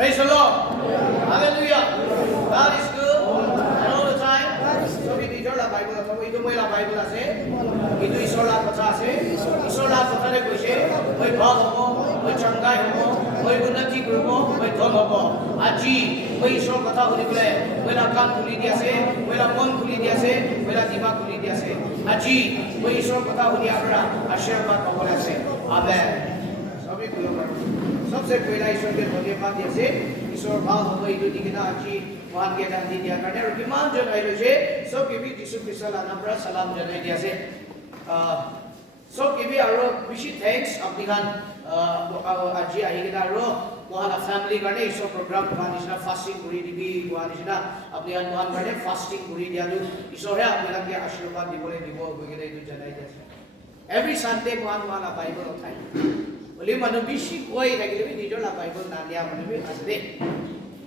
Praise the Lord. Hallelujah. God is good all the time. So we need your Bible. So we do my Bible as we do Isola Kata as Isola Kata le kuise. We bhag hobo, we changai hobo, we unnati hobo, we dhon hobo. Aji we Isola Kata holi bole. We la kan khuli diya se, we la mon khuli diya se, we la dima khuli diya se. Aji we Isola Kata holi apna आशीर्वाद पाबोले से. Amen. सभी को सबसे पहला ईश्वर के धन्यवाद दिए ईश्वर भाव हो गई तो दिखना अच्छी मान के दान दिया करने और किमान जन आये से सब के भी यीशु क्रिस्ट लाना पर सलाम जन दिया से सब के भी आरो विशेष थैंक्स अपनी गान आज आई के दारो वहाँ फैमिली करने ईश्वर प्रोग्राम वहाँ निशना फास्टिंग पूरी दिवी वहाँ निशना अपनी गान वहाँ करने फास्टिंग पूरी दिया तो ईश्वर है अपनी गान के आशीर्वाद दिवोले दिवो वगैरह तो जन दिया से every Sunday वहाँ बाइबल उठाए बोले मनु बिशी कोई लगे भी निजो ला बाइबल नानिया मनु भी असले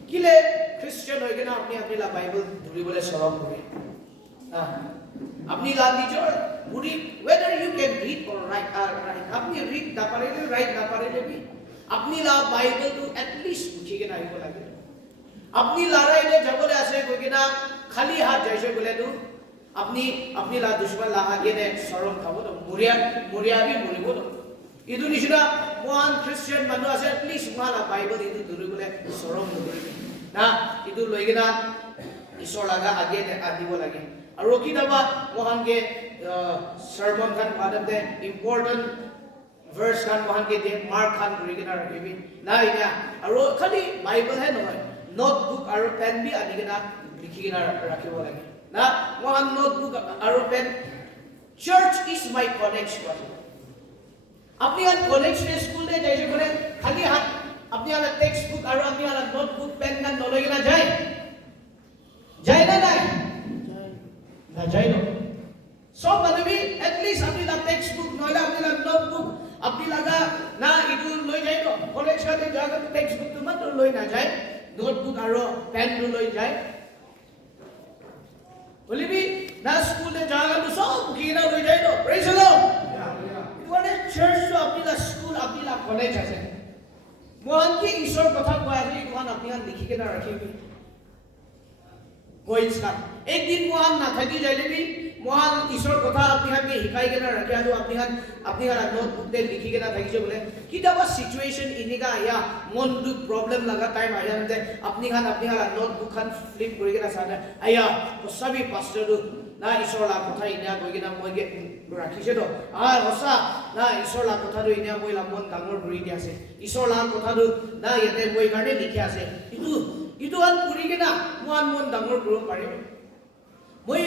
किले क्रिश्चियन हो गए ना अपनी अपनी ला बाइबल धुरी बोले सलाम बोले अपनी ला निजो पूरी whether you can read or write अपनी read ना पढ़े ले write ना पढ़े ले भी अपनी ला बाइबल तो at least पूछी के ना ही बोला के अपनी ला रहे ले जब बोले ऐसे कोई के ना खाली हाथ जैसे बोले तो अपनी ला दुश्मन ला आगे ने सरों खाओ तो मुरिया भी मुरी बोलो itu ni sudah one Christian manu asal at least malah Bible itu dulu boleh sorong dulu. Nah itu lagi na isor laga age ne adi bola lagi. Aru kita ba mohan ke sermon kan padam de important verse kan mohan ke de mark kan kuri kita rakhi. Nah ini aru kali Bible hai no notebook aru pen bi adi kita likhi kita rakhi bola lagi. Nah mohan notebook aru pen church is my connection. अपनी हाथ college में school में जैसे बोले खाली हाथ अपनी हाथ टेक्स्ट बुक और अपनी हाथ नोटबुक पेन का नॉलेज ना जाए ना ना जाए नो सब मतलब एटलीस्ट अपनी हाथ टेक्स्ट बुक नॉलेज अपनी हाथ नोटबुक अपनी लगा ना इधर लोई जाए नो कॉलेज का तो जाकर टेक्स्ट बुक तो मत लोई ना जाए नोटबुक और पेन तो लोई जाए बोले भी ना स्कूल में जाकर तो सब की ना लोई जाए नो praise the lord church to अपनी ला स्कूल अपनी ला कॉलेज ऐसे मोहन की ईश्वर कथा को ऐसे मोहन अपनी हाथ लिखी के ना रखेगी कोई इसका एक दिन मोहन ना थकी जाए भी मोहन ईश्वर कथा अपनी हाथ में हिकाई के ना रखे तो अपनी हाथ नोटबुक दे लिखी के ना थकी जाए बोले कि जब वो सिचुएशन इन्हीं का आया मन दुख प्रॉब्लम लगा टाइम आया मतलब अपनी हाथ नोटबुक खान फ्लिप करेंगे ना साथ आया वो सभी पास्टर ना ईश्वर ला कथा इन्हें कोई के ना मोई के राखिसे तो होसा ना ईश्वर ला कथा इन्हें मोई ला मन डांगर बुरी दिया से ईश्वर ला कथा ना ये मोई करने लिखा से इतु अन पूरी के ना मन डांगर बुरो पारे मोई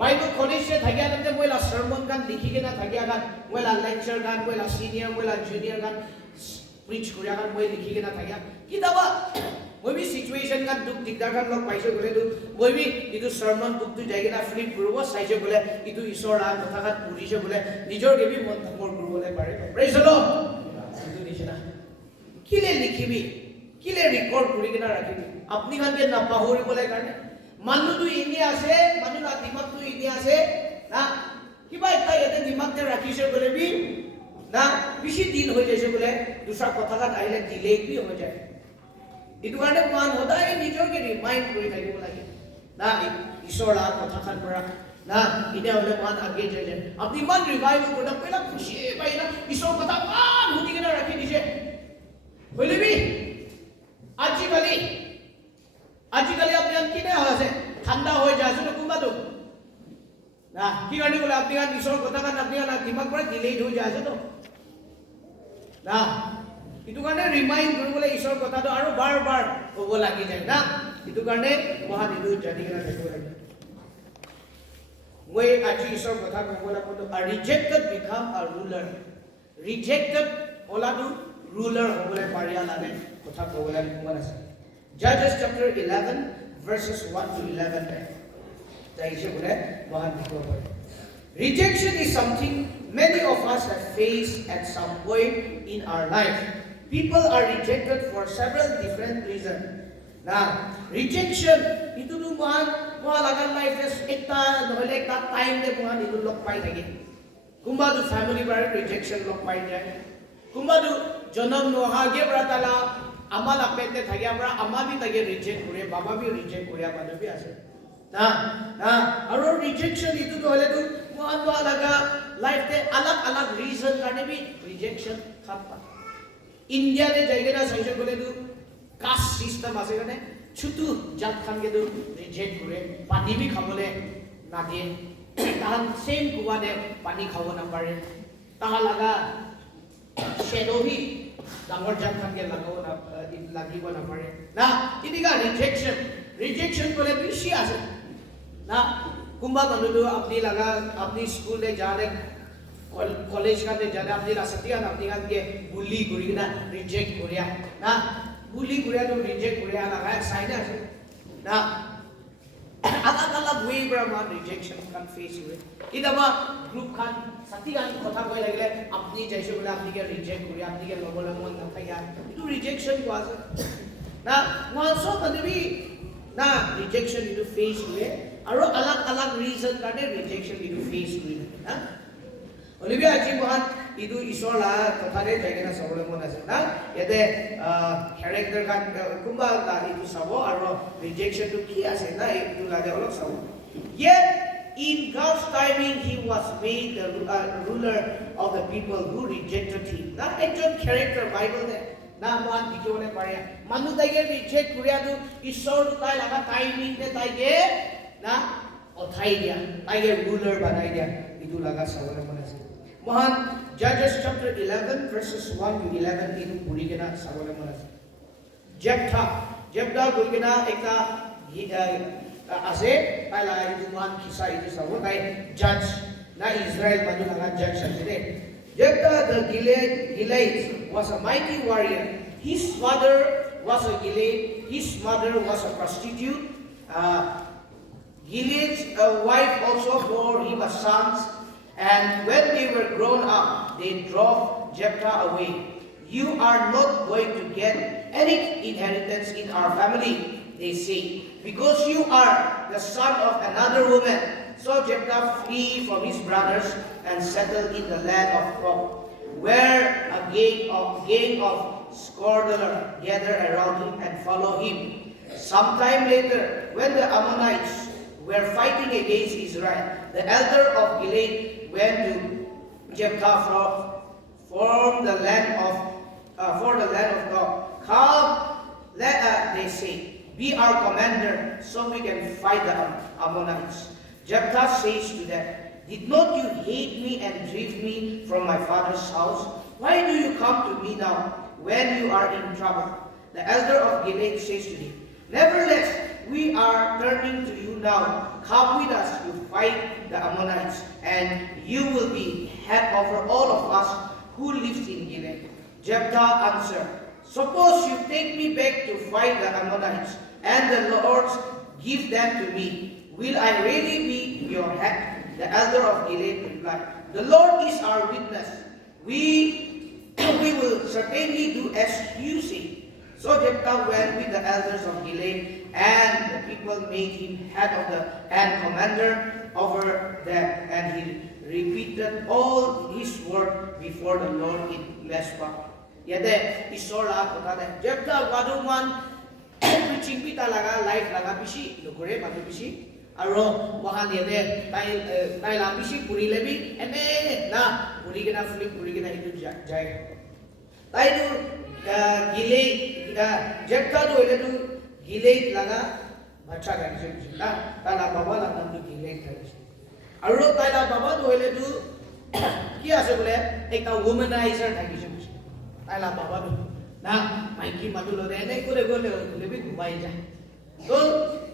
बाइबल कॉलेज से थकिया नंदे मोई ला सर्मन कान लिखी के ना थकिया कान मोई ला लेक्चर कान मोई ला सीनियर मोई ला जूनियर कान प्रीच करिया कान मोई लिखी के ना थकिया कि दबा मोई भी सिचुएशन कान दुख दिक्कत कान लोग पाइसे बोले तो मोई भी इतु सर्मन बुक तो जाएगा ना फ्लिप करो साइजे बोले इतु ईश्वर ला कथा कान पूरी से बोले निजोर के भी मन थमोर करो बोले पारे प्रेज़ द लॉर्ड इतु निशना किले लिखी भी किले रिकॉर्ड करी के ना रखी अपनी कान के ना पाहोरी बोले करने मानु तो इन्हें आसे मानु ना दिमाग तो इन्हें आसे ना कि भाई इतना ये दिमाग के रखी से बोले भी ना किसी दिन हो जैसे बोले दूसरा कथा का आइले डिले भी हो जाए इतु करने मान होता है निजोर के रिमाइंड करी था कि बोला कि ना ईश्वर ला कथा खान पड़ा ना इन्हें वाले मान आगे जाए अपनी मन रिवाइवल को ना पहला खुशी है भाई ना ईश्वर कथा मान होती के ना रखी नीचे बोले भी आजकल अपने अंकी ने हो से ठंडा हो जाए सुनो कुंभा तो ना कि करने बोले अपने हाथ ईश्वर कथा का अपने हाथ दिमाग पर डिलेड हो जाए तो ना इतु करने रिमाइंड करो बोले ईश्वर कथा तो आरो बार वो बोला कि जाए ना इतु करने वहाँ इतु जाने के ना देखो लगे वो आज ईश्वर कथा को बोला तो a rejected become a ruler rejected बोला तो ruler हो बोले पारिया लाने कथा को बोला कुमार से Judges chapter 11 verses 1 to 11 है ताइसे बोले वहाँ देखो बोले rejection is something many of us have faced at some point in our life. People are rejected for several different reasons. Now, rejection itu tu वहाँ लगन life में एकता नॉले एकता time में वहाँ itu लोग पाई लगे. कुंभा family पर rejection लोग पाई जाए. कुंभा जन्म नोहा के बरातला ama la pente thagi amra ama bi tage reject kore baba bi reject kore manu bi ase na aro rejection itu to hole tu mohan wa laga life te alag alag reason karne bi rejection khapa India ne jaige na sanction kore tu caste system ase kane chutu jat khan ke tu reject kore pani bi khabole na die tahan same kuwa de pani khabo na pare taha laga shadow hi dangor jat khan ke lagaw na lagibo na pare na inika rejection kole bishi ase na kumba manu tu apni laga apni school de ja re college ka de ja re apni rasatiya na apni kan ke bully kuri na reject korea na bully korea to reject korea laga sign ase na alag way brahma rejection kan face hue idaba group khan sati kan kotha koi lagile apni jaise bole apni ke reject kuri apni ke lobole mon na thaya itu rejection ko ase na mon so tanibi na rejection itu face hue aro alag reason kane rejection itu face hue na olivia aji mohan itu isor la kotha re jaigena sabole mon ase na yate character kan kumba la itu sabo aro rejection tu ki ase na itu la de olok sabo yet in God's timing he was made the ruler of the people who rejected him na ekjon character bible de na mohan dikhiwole pare manu taige reject kuriya tu isor tai laga timing de taige na othai dia taige ruler banai dia itu laga sabole mon ase mohan Judges chapter 11 verses 1 to 11 itu purigena sabole mon ase Jephthah purigena ekta ase tai la itu mohan kisa itu sabo tai judge na Israel manu laga judge ase Jephthah the Gilead was a mighty warrior. His father was a Gilead. His mother was a prostitute. Gilead's wife also bore him a sons. And when they were grown up, they drove Jephthah away. You are not going to get any inheritance in our family, they say, because you are the son of another woman. So Jephthah flee from his brothers and settled in the land of Tob, where a gang of scoundrels gathered around him and followed him. Sometime later, when the Ammonites were fighting against Israel, the elder of Gilead went to Jephthah for the land of Tob. Come, they say, be our commander, so we can fight the Ammonites. Jephthah says to them, did not you hate me and drive me from my father's house? Why do you come to me now when you are in trouble? The elder of Gilead says to him, nevertheless, we are turning to you now. Come with us to fight the Ammonites, and you will be head over all of us who lives in Gilead. Jephthah answered, suppose you take me back to fight the Ammonites, and the Lord give them to me. Will I really be your head? The elder of Gilead replied, the Lord is our witness. We will certainly do as you say. So Jephthah went with the elders of Gilead, and the people made him head of and commander over them, and he repeated all his word before the Lord in Mizpah. Yate isora kotade Jephthah waduman preaching pita laga life laga bishi nukure manu bishi aro mohan yate tai la bishi puri lebi ene na puri kena flip puri kena itu jai tai tu Gilead Jephthah tu ele tu Gilead laga bacha gani se na tala baba la nam tu Gilead thai aro tai la baba tu ele tu ki ase bole ekta womanizer thai se tai la baba tu na maiki manu lo ene kore gole lebi gubai ja to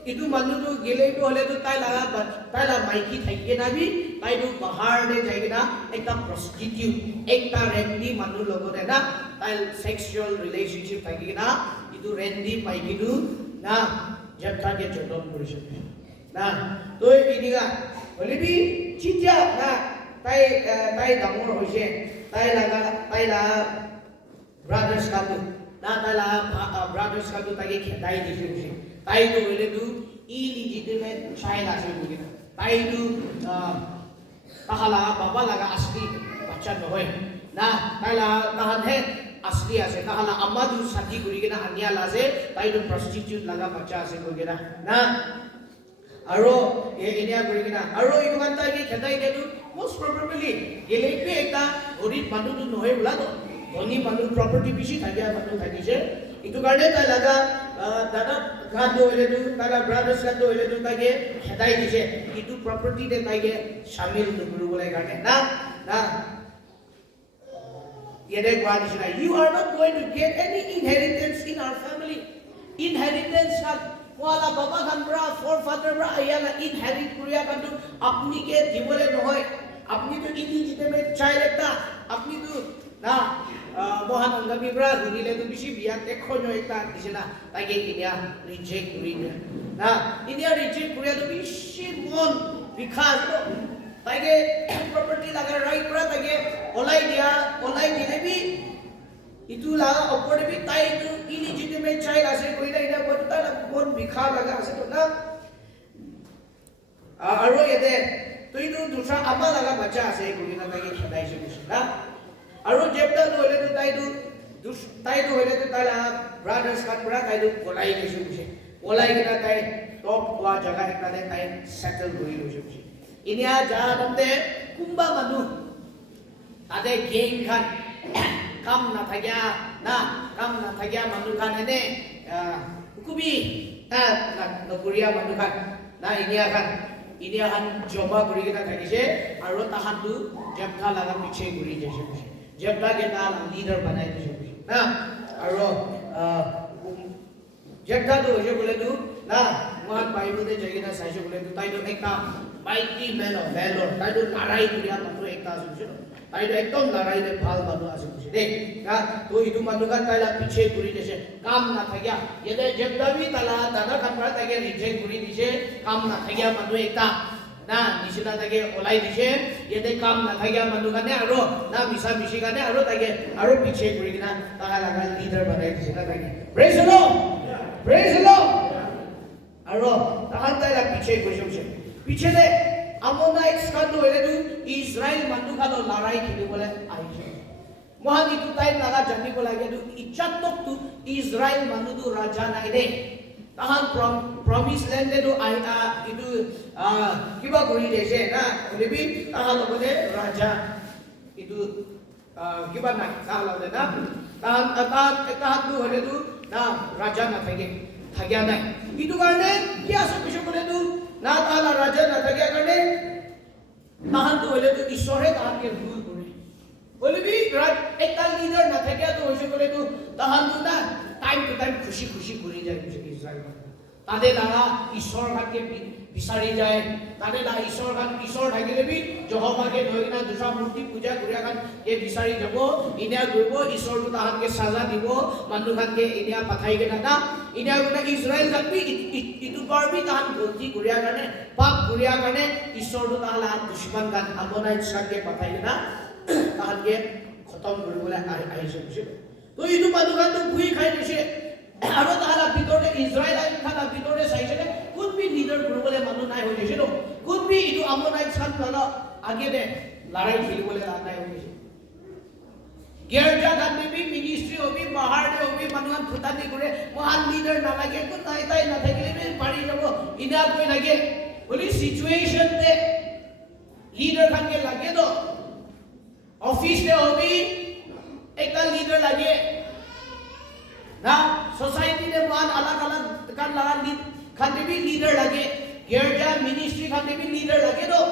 itu manu tu Gilead tu hole tu tai la maiki thai ke na bi tai tu bahar de jai na ekta prostitute ekta rendi manu logore na tai sexual relationship thai ke na itu rendi maiki tu na Jephthah ke jodon korise na to iniga hole bi chitya na tai damor hoise tai la brothers katu na tala brothers katu tage khetai dikhi tai tu hole tu illegitimate child ase bugi tai tu tahala baba laga asli bacha nohoy na tala tahan he असली আছে তাহলে আমাদু সাথী করি কিনা আনিয়া লাজে তাইটো prostitute লাগা বাচ্চা আছে কই কিনা না আৰু এনিয়া কৰি কিনা আৰু ইটো কান তাই খেতাই দেটো মোস্ট প্রবাবলি গেলেপি একটা গরিব মানুহ নহয় বলা তো ধনী মানুহ প্রপার্টি বেশি থাকিয়া মানুহ থাকিছে ইটো কারণে তাই লাগা দাদা গান হইলে তো দাদা ব্রাদার্স গান হইলে তো তাইকে খেতাই দিছে ইটো প্রপার্টি তে তাইকে শামিল নকৰিবলৈ কাৰণে না না you are not going to get any inheritance in our family. Inheritance ka wala baba khan bra forefather bra ayala inherit kuriya kantu apni ke dibole nohoy apni to illegitimate child ekta apni to na mohan angami bra gunile to bishi biya ekhonyo ekta disena tage inia reject kuriya na inia reject kuriya to bishi mon bikhas to tage property laga right pra tage olai dile bi itu laga opore bi tai itu illegitimate child ase koina ina bota la bon bikha laga ase to na aro yete to itu dusra ama laga bacha ase koina tage khadai se na aro jebta to hole to tai to hole to tai la brothers kan bra tai to olai ke se olai kina tai top kwa jaga ekta de tai settle kori lo se inia janamte kumba manu ade geng khan kam na thagya manu khan ene kubi na korea manu khan na inia khan joma kori kena thakise aro tahan tu jabda laga piche kori jese jabda ke ta leader banai dise na aro jabda to hoje bole tu na mohan bible te jagina saise bole tu tai to ekta mighty man of valor tai to larai kuriya manu ekta ase tai to ekdom larai de bhal manu ase de na to itu manu kan tai la piche kuri dise kam na thagya yede jabda bi tala dada kan pra tage reject kuri dise kam na thagya manu ekta na nisina tage olai dise yede kam na thagya manu kane aro na misa mishi kane aro tage aro piche kuri kina taga laga leader banai dise na tage praise the lord aro tahan tai la piche kuri jose piche de Ammonites kan to hele tu Israel manu kan larai khili bole aise mohan itu time laga jani ko lage tu ichatok tu Israel manu tu raja nai de tahan promise land de tu aita itu kiba kori dese na lebi tahan bole raja itu kiba na kala de na tahan tu hele tu na raja na thagya nai itu karone kya so kole tu na tala raja na thagya karone tahan tu hole tu ishore tahan ke rule kore bole bi ekta leader na thagya tu hoise kole tu tahan tu na time to time khushi kori jai Israel tade laga ishor khan ke bisari jai tade la ishor thagile bi Jehovah ke doina dusra murti puja kuriya khan ke bisari jabo inia gobo ishor tu tahan ke saza dibo manu khan ke inia pathai ke na inia guna Israel khan bi itu par bi tahan goti kuriya karone pap kuriya karone ishor tu tahala dushman khan Ammonites khan ke pathai ke na tahan ke khatam koribole aise to itu manu khan tu bhui khai dise aro tahala bitore Israel khan bitore saise ne could be leader koribole manu nai hoye dise no could be itu Ammonites khan lala age de larai khilibole nai hoye dise Gerja kan bi ministry hobi bahar de hobi manuan phutani kore mohan leader na lage ko tai na thakile be pari jabo ina koi lage boli situation te leader khan ke lage do office de hobi ekta leader lage na society de mohan alag kan laga khan bi leader lage Gerja ministry khan bi leader lage do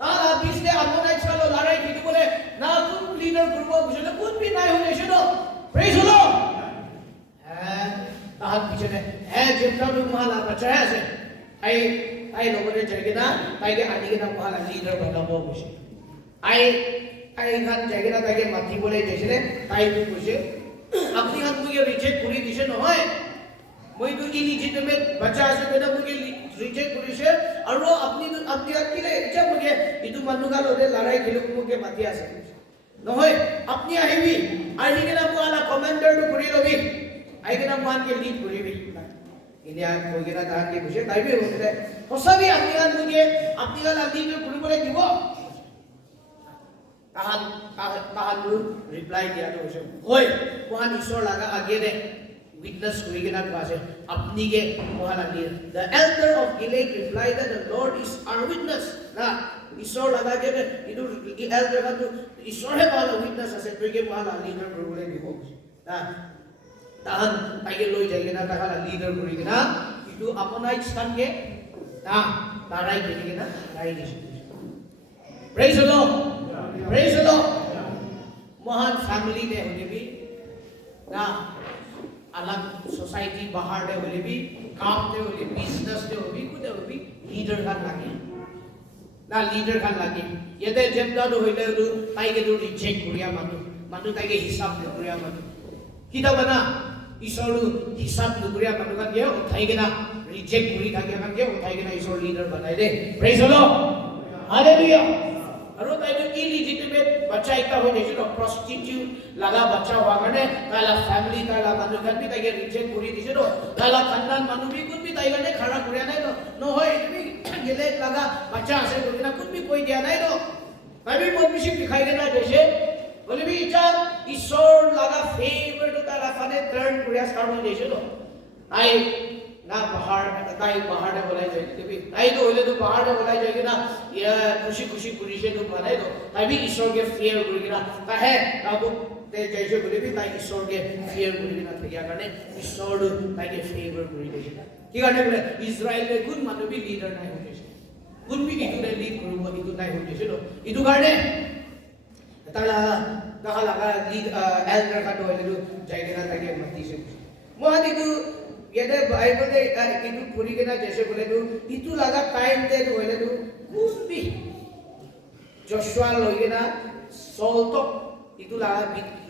তারা বিশে Ammonites কালো লড়াই কি বলে না কোন leader করব বুঝলে কোন বি নাই হলে সেটা প্রেজ হলো হ্যাঁ তাহার পিছনে হ্যাঁ যেটা তো মহালা বাচ্চা আছে আই লোকের জায়গা না তাইকে আদিকে না মহালা লিডার বানাবো বসে আই খান জায়গা না তাইকে মাটি বলে দিয়েছিলে তাই তো বসে আপনি হাত মুখে রিজেক্ট করে দিছে নহয় মই তো ইলিজিটিমেট বাচ্চা আছে বেটা মুখে রিজেক্ট করিছে আৰু আপনি আকিলে এটা মুখে ইটো মানুকা লৰে লৰাই খেলক মুখে মাতি আছে নহয় আপনি আহিবি আহিকেনা মোলা কমান্ডাৰ তো কৰি লবি আহিকেনা মোহানকে লিড কৰিবি ইনিয়া কইকেনা তাহাকে বুঝে তাইবে বলে হসাবি আপনি গান মুখে আপনি গান লিড কৰিবলৈ দিব তাহান kahan reply dia to hoise hoi mohan isor laga age de witness kuri kena kase apni ke mohan age the elder of Gilead replied that the Lord is our witness na isor laga ke idu elder ka to isor he bala witness ase to ke mohan leader kurule dibo na tahan tage loi jai kena tahan leader kuri kena idu aponai stan ke na tarai kena rai disu praise the Lord praise the Lord mohan family de hone bhi na अलग society बाहर दे होले भी काम दे होले business दे hobby कुदे hobby leader Khan लागे ना leader Khan लागे यदे जेमदा दो होले दु ताइगे दु रिजेक्ट करिया मानु ताइगे हिसाब न करिया मानु किदा बना ईश्वरु हिसाब न करिया मानु का के उठाइगे ना रिजेक्ट करि थाके का के उठाइगे ना ईश्वर लीडर बनाइ दे प्रेज द लॉर्ड हालेलुया अरो ताइगे इलीजिटिमेट बच्चा एकता हो जैसे प्रोस्टिट्यूट लगा बच्चा हुआ करने ताला फैमिली ताला मानु kan भी ताइगे रिजेक्ट करि दिसे तो ताला खानदान मानु भी कुछ भी ताइगे ने खड़ा करिया नहीं तो नो होय भी गेले लगा बच्चा से कोई ना कुछ भी कोई दिया नहीं तो तभी मन भी दिखाई देना जैसे बोले भी इच्छा ईश्वर लगा फेवर तो ताला फने टर्न करिया स्टार्ट हो जैसे तो आई ना बाहर ने बोलाई जाएगी भी ताई तो होले तो बाहर ने बोलाई जाएगी ना ये खुशी खुशी पुलिसे तो बनाए तो तभी ईश्वर के फेयर करेगी ना कहे आपको ते जैसे बोले भी ताई ईश्वर के फेयर करेगी ना तो क्या करने ईश्वर ताई के फेवर करेगी क्या करने बोले इजराइल में गुड मानो भी लीडर नहीं होते हैं गुड भी इधर ने लीड करूँगा इधर नहीं होते हैं तो इधर करने ताला कहाँ लगा लीड एल्डर का तो इधर जाएगी ना ताकि मत दिसे वहाँ देखो ये बाइबल दे इतु पूरी के ना जैसे बोले तो इतु लगा टाइम दे तो बोले तो कुछ भी जोशुआ लोगे ना सॉल तो इतु लगा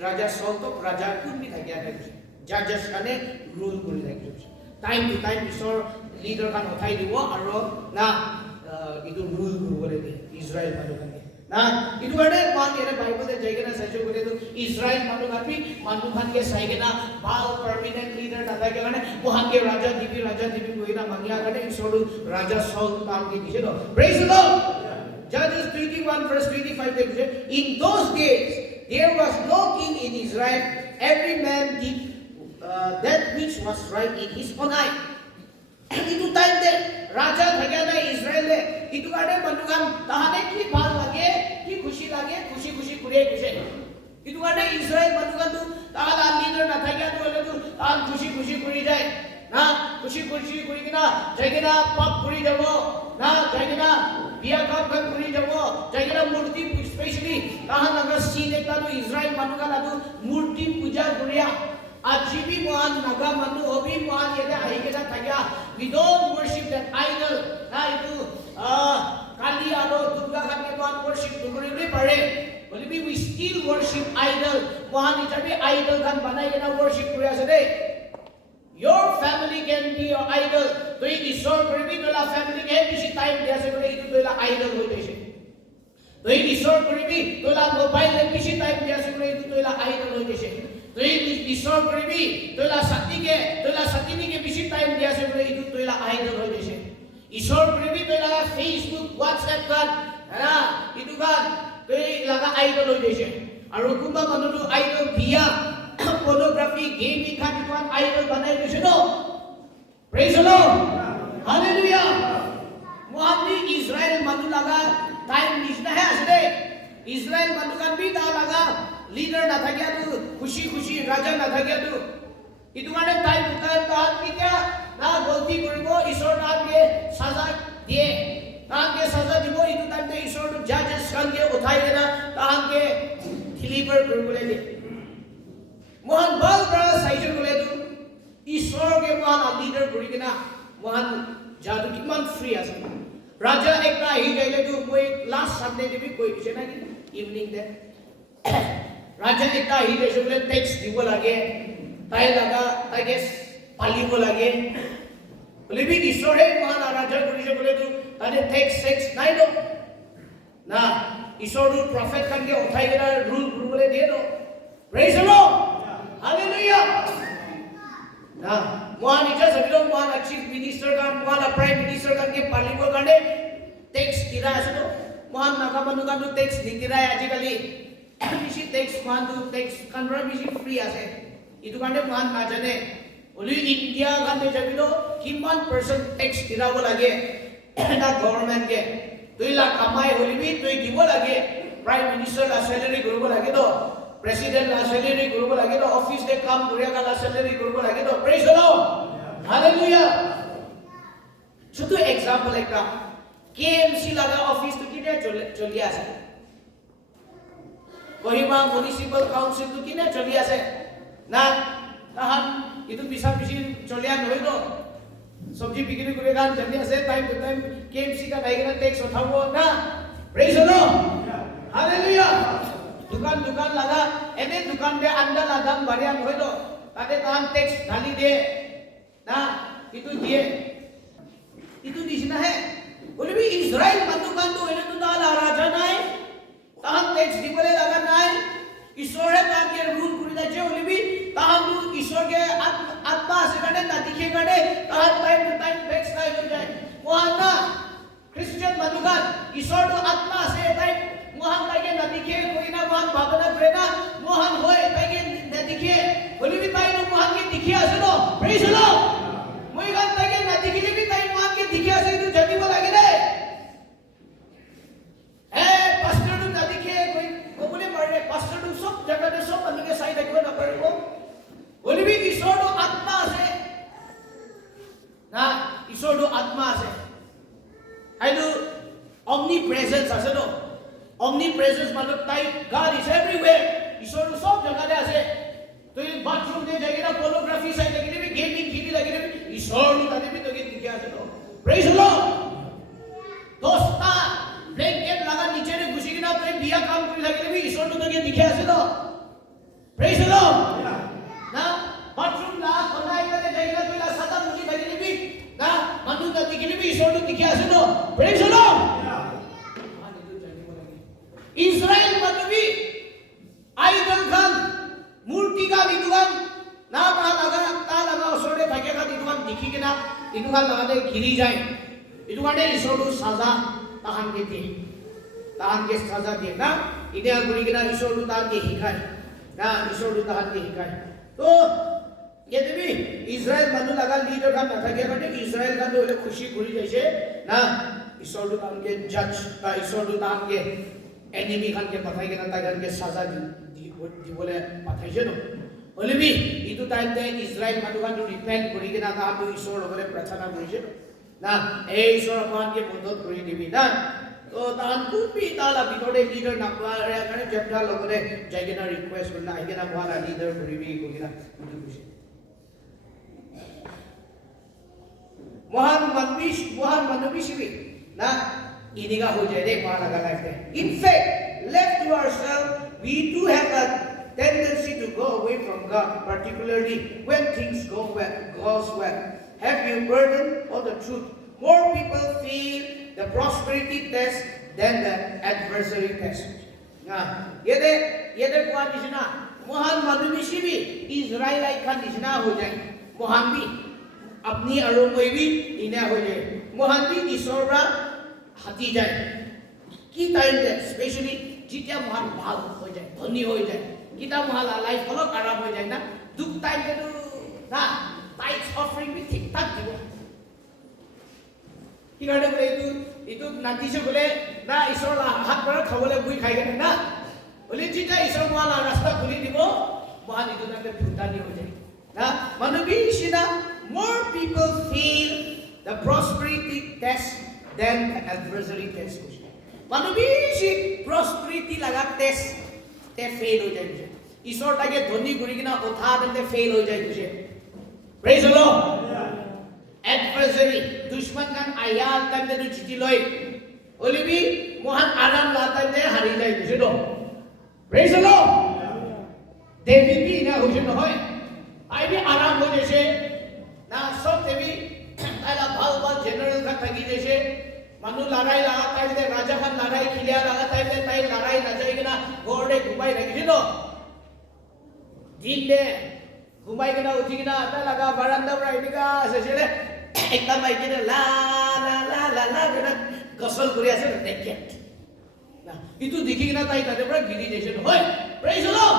राजा सॉल तो राजा कुछ भी था क्या है जजेस का ने रूल करी था टाइम टू टाइम ईश्वर लीडर का उठाई दिवो और ना इतु रूल करू बोले थे इजराइल मानो का ना इतु करने मान ये बाइबल दे जाएगा ना सच्चे बोले तो इजराइल मानो का भी मानो खान के साइगे ना बाल परमानेंट लीडर दादा के करने वहाँ के राजा दीपी कोई ना मंगिया करने ईश्वर राजा सॉल काम के दिशे तो praise the Lord Judges 21 verse 25 देखिए in those days there was no king in Israel every man did that which was right in his own eye itu time deh raja थका ना इजराइल ले itu करने बंदूकान ताहने की बाल लगे की खुशी कुरे कुशे itu करने Israel बंदूकान तो ताहला लीडर ना थका तो ले तो तान खुशी कुरी जाए ना खुशी कुरी की ना जाएगी ना पाप कुरी जाओ ना जाएगी ना बिया काम कुरी जाओ जाएगी ना मूर्ति स्पेशली ताहन अगर सीन एक तो इजराइल बंदूकान तो मूर्ति पूजा कुरिया Ajibi mohan naga manu obi mohan yede ahikena thagya we don't worship that idol na itu kali aro durga kan ke mohan worship dukuri bhi pare boli bhi we still worship idol mohan itabi idol kan banai kena worship kuri ase de your family can be your idol toi ishor koribi tola family ke bishi time dia se kore itu tola idol hoy dese toi ishor koribi tola mobile le bishi time dia se kore itu tola idol hoy dese तो ईश्वर करीबी तोला सतीनी के बिशी time दिया से बोले इदु तोला idol हो जैसे ईश्वर करीबी तोला फेसबुक व्हाट्सएप कर है ना इदु कर तो लगा आइडल हो जैसे और कुंबा मनुलु आइडल दिया पोर्नोग्राफी गेमिंग का तो आइडल बनाए जैसे नो praise the lord hallelujah Mohammad Israel मनु लगा टाइम निश्ना है असले इजराइल मनु का भी दा लगा लीडर ना था क्या तू खुशी राजा ना था क्या तू इतु माने टाइम तान की क्या ना गलती करिबो ईश्वर नाम के सजा दिए नाम के सजा दिबो इतु टाइम ते ईश्वर जजेस कान के उठाई देना तान के डिलीवर करबले दे मोहन बाल ब्रा साइजन बोले तू ईश्वर के मोहन लीडर करी के ना मोहन जादू की मन फ्री आसे राजा एक ना ही गइले तू कोई लास्ट संडे दे भी कोई विषय ना इवनिंग दे राजा एकटा ही जैसे बोले टैक्स दिबो लागे ताई लगा ताके पालिबो लागे बोले भी ईश्वर है महान राजा करिसे बोले तो ताने टैक्स নাই दो ना ईश्वर प्रॉफिट कान के उठाई गेला रूल बोले दे दो प्रेज द लॉर्ड हालेलुया ना महान इजा सबिलो महान चीफ मिनिस्टर का महान प्राइम मिनिस्टर का के पालिबो काने टैक्स दिरा आसे तो महान नाका मनु का टैक्स दिरा आजिकाली বেছি টেক্স মানটো টেক্স কানৰা বেছি ফ্ৰী আছে ইটো কাৰণে মান নাজানে ওলি ইণ্ডিয়া কাৰণে যাবিলো কিমান পাৰ্চেন্ট টেক্স দিৰাব লাগে এটা গভৰ্ণমেণ্টকে 2 লাখ কামাই হলিবি তুই দিব লাগে প্ৰাইম মিনিষ্টাৰ লা স্যালাৰি কৰিব লাগে তো প্ৰেসিডেন্ট লা স্যালাৰি কৰিব লাগে তো অফিস দে কাম কৰিয়া লা স্যালাৰি কৰিব লাগে তো প্ৰেজ দ লৰ্ড হালেলুয়া ছোট এক্সাম্পল একটা কেএমসি লাগা অফিস তো কিনে চলি আছে কহিমা মিউনিসিপাল কাউন্সিল তো কিনে চলি আছে না তাহান ইটো পিছা পিছি চলিয়া নহয় তো সবজি বিক্রি করে গান চলি আছে টাইম টু টাইম কেএমসি का दायरा टैक्स उठाओ ना प्रेज द लॉर्ड हालेलुया दुकान लगा एने दुकान दे अंडा ला दाम बढ़िया নহয় তো তাতে তাহান टैक्स ঢালি দিয়ে না ইটো দিয়ে ইটো নিচিনা হে বলিবি ইসরায়েল মানুকান্তু এনে তো দালা রাজা নাই তাহান टैक्स দিবলে লাগা নাই ঈশ্বৰে তাকে ৰুল কৰি দাইছে বলিবি তাহান ঈশ্বৰকে আত্মা আছে কাৰণে নাতিখে কাৰণে তাহান টাইম টু টাইম टैक्स নাই হৈ যায় মোহানা খ্ৰিস্টান মানুকান ঈশ্বৰটো আত্মা আছে তাই মোহান তাকে নাতিখে কৰিনা মোহান ভাবনা কৰে না মোহান হয় তাকে নাতিখে বলিবি তাই মোহান কি দেখি আছে ন প্রেজ দ্য লর্ড মই গান তাকে নাতিখে বি তাই মোহান কি দেখি আছে তো জানিব লাগে দে পাস্টৰটো নাতিখে কবলে পাৰে পাস্টৰটো সব জায়গাতে সব মানুহে চাই থাকিব নপাৰিব বলিবি ঈশ্বৰটো আত্মা আছে না ঈশ্বৰটো আত্মা আছে আইটো omnipresence আছে ন omnipresence মানে তাই God is everywhere ঈশ্বৰটো সব জায়গাতে আছে তুই বাথৰুম দে যাইনা পৰ্নোগ্ৰাফি চাই থাকিবি গেমিং খেলি লাগিবি ঈশ্বৰটো তাতে বি তোকে দেখি আছে ন প্রেজ দ্য লর্ড দোস্তা ব্ল্যাঙ্কেট লাগা নিচে রে ঘুষি কিনা তুই বিয়া কাম কৰি লাগিবি ঈশ্বৰটো তোকে দেখি আছে ন প্রেজ দ্য লর্ড না বাথরুম লা কোনাই করে যাইনা তুই লা সাদা মুজি লাগিবি না মানুহ না দেখিবি ঈশ্বৰটো দেখি আছে ন প্রেজ দ্য লর্ড ইসরায়েল মানুবি আইডল খান মূর্তি কা দিদুগান না পা লাগা ওসরে থাকে কা দিদুগান দেখি কিনা দিদুগান লাগাতে ঘিরি যায় দিদুগানে ঈশ্বরটো সাজা তাহানকে দিয়ে তাহানকে সাজা দিয়ে না ইটা করি কিনা ঈশ্বরটো তাহানকে শিখায় না ঈশ্বরটো তাহানকে শিখায় তো यदि ইসরায়েল মানু লাগা লিডার খান নাথাকে মানে ইসরায়েল খান তো খুশি কৰি যাইছে না ঈশ্বরটো তাহানকে জাজ বা ঈশ্বরটো তাহানকে एनिमी खान के पठाई के ना तागन के सजा दिबोले पठाइছে न হলিবি ইটো টাইম দে ইসরায়েল মানুকান তো রিপেন্ট কৰি के ना তা তো ঈশ্বৰ লগৰে প্ৰাৰ্থনা কৰিছে না এই ঈশ্বৰ ভগৱানকে মদত কৰি দিবি না তো তান কুপি তালা ভিতৰে লিডাৰ নাপাৰে কাৰণে জেপটা লগৰে যাইকে না ৰিকুৱেষ্ট কৰিলা আইকে না ভলা লিডাৰ কৰিবি কইনা বুঝিছে মহান মানবিশবি না iniga ho jaye dekh wala laga life mein in fact left to ourselves we do have a tendency to go away from God particularly when things goes well have you burdened of the truth more people feel the prosperity test than the adversary test yede kwa nisna mohan manushi bhi israelite khan nisna ho jaye mohan bhi apni aro koi bhi ina ho jaye mohan bhi isora হাতি যায় কি time দে specially যেতিয়া মহান ভাল হৈ যায় ধনী হৈ যায় কিটা মহান লাইফ হলো খারাপ হৈ যায় না দুখ টাইম দে না টাইটস অফারিং বি ঠিক ঠাক দিব কি কাৰণে বলে ইটো নাতিছে বলে না ঈশ্বৰ হাত পৰা খাবলে বুই খাই গনে না বলি যেতিয়া ঈশ্বৰ মহান ৰাস্তা খুলি দিব মহান ইটো নাতে ফুটানি হৈ যায় না মানবী সিনা more people feel the prosperity test then the adversary test manubi si prosperity laga test te fail ho jaye ishor tage dhoni guri kina otha dente fail ho jaye tuje praise the lord adversary dushman kan ayal tan de chiti loi olibi mohan aram la tan de hari jaye tuje do praise the lord david bi na hoje no hoy ai bi aram ho jaise na sob devi taila bhal general ka thagi jaise Manu लड़ाई लगा time दे राजा खान लड़ाई खिलिया लगा time दे ताई लड़ाई न जाएगी ना गोड़े घुमाई रखी लो दिन दे घुमाई के ना उठी के ना आता लगा बरामदा पर आईने का सेचले एकदम आई के ना ला ला ला ला ला के ना गसल करिया से नेकेट itu দেখি কিনা তাই তাতে পৰা গিৰি যাইছে নহয় প্ৰেইজ দ্য লৰ্ড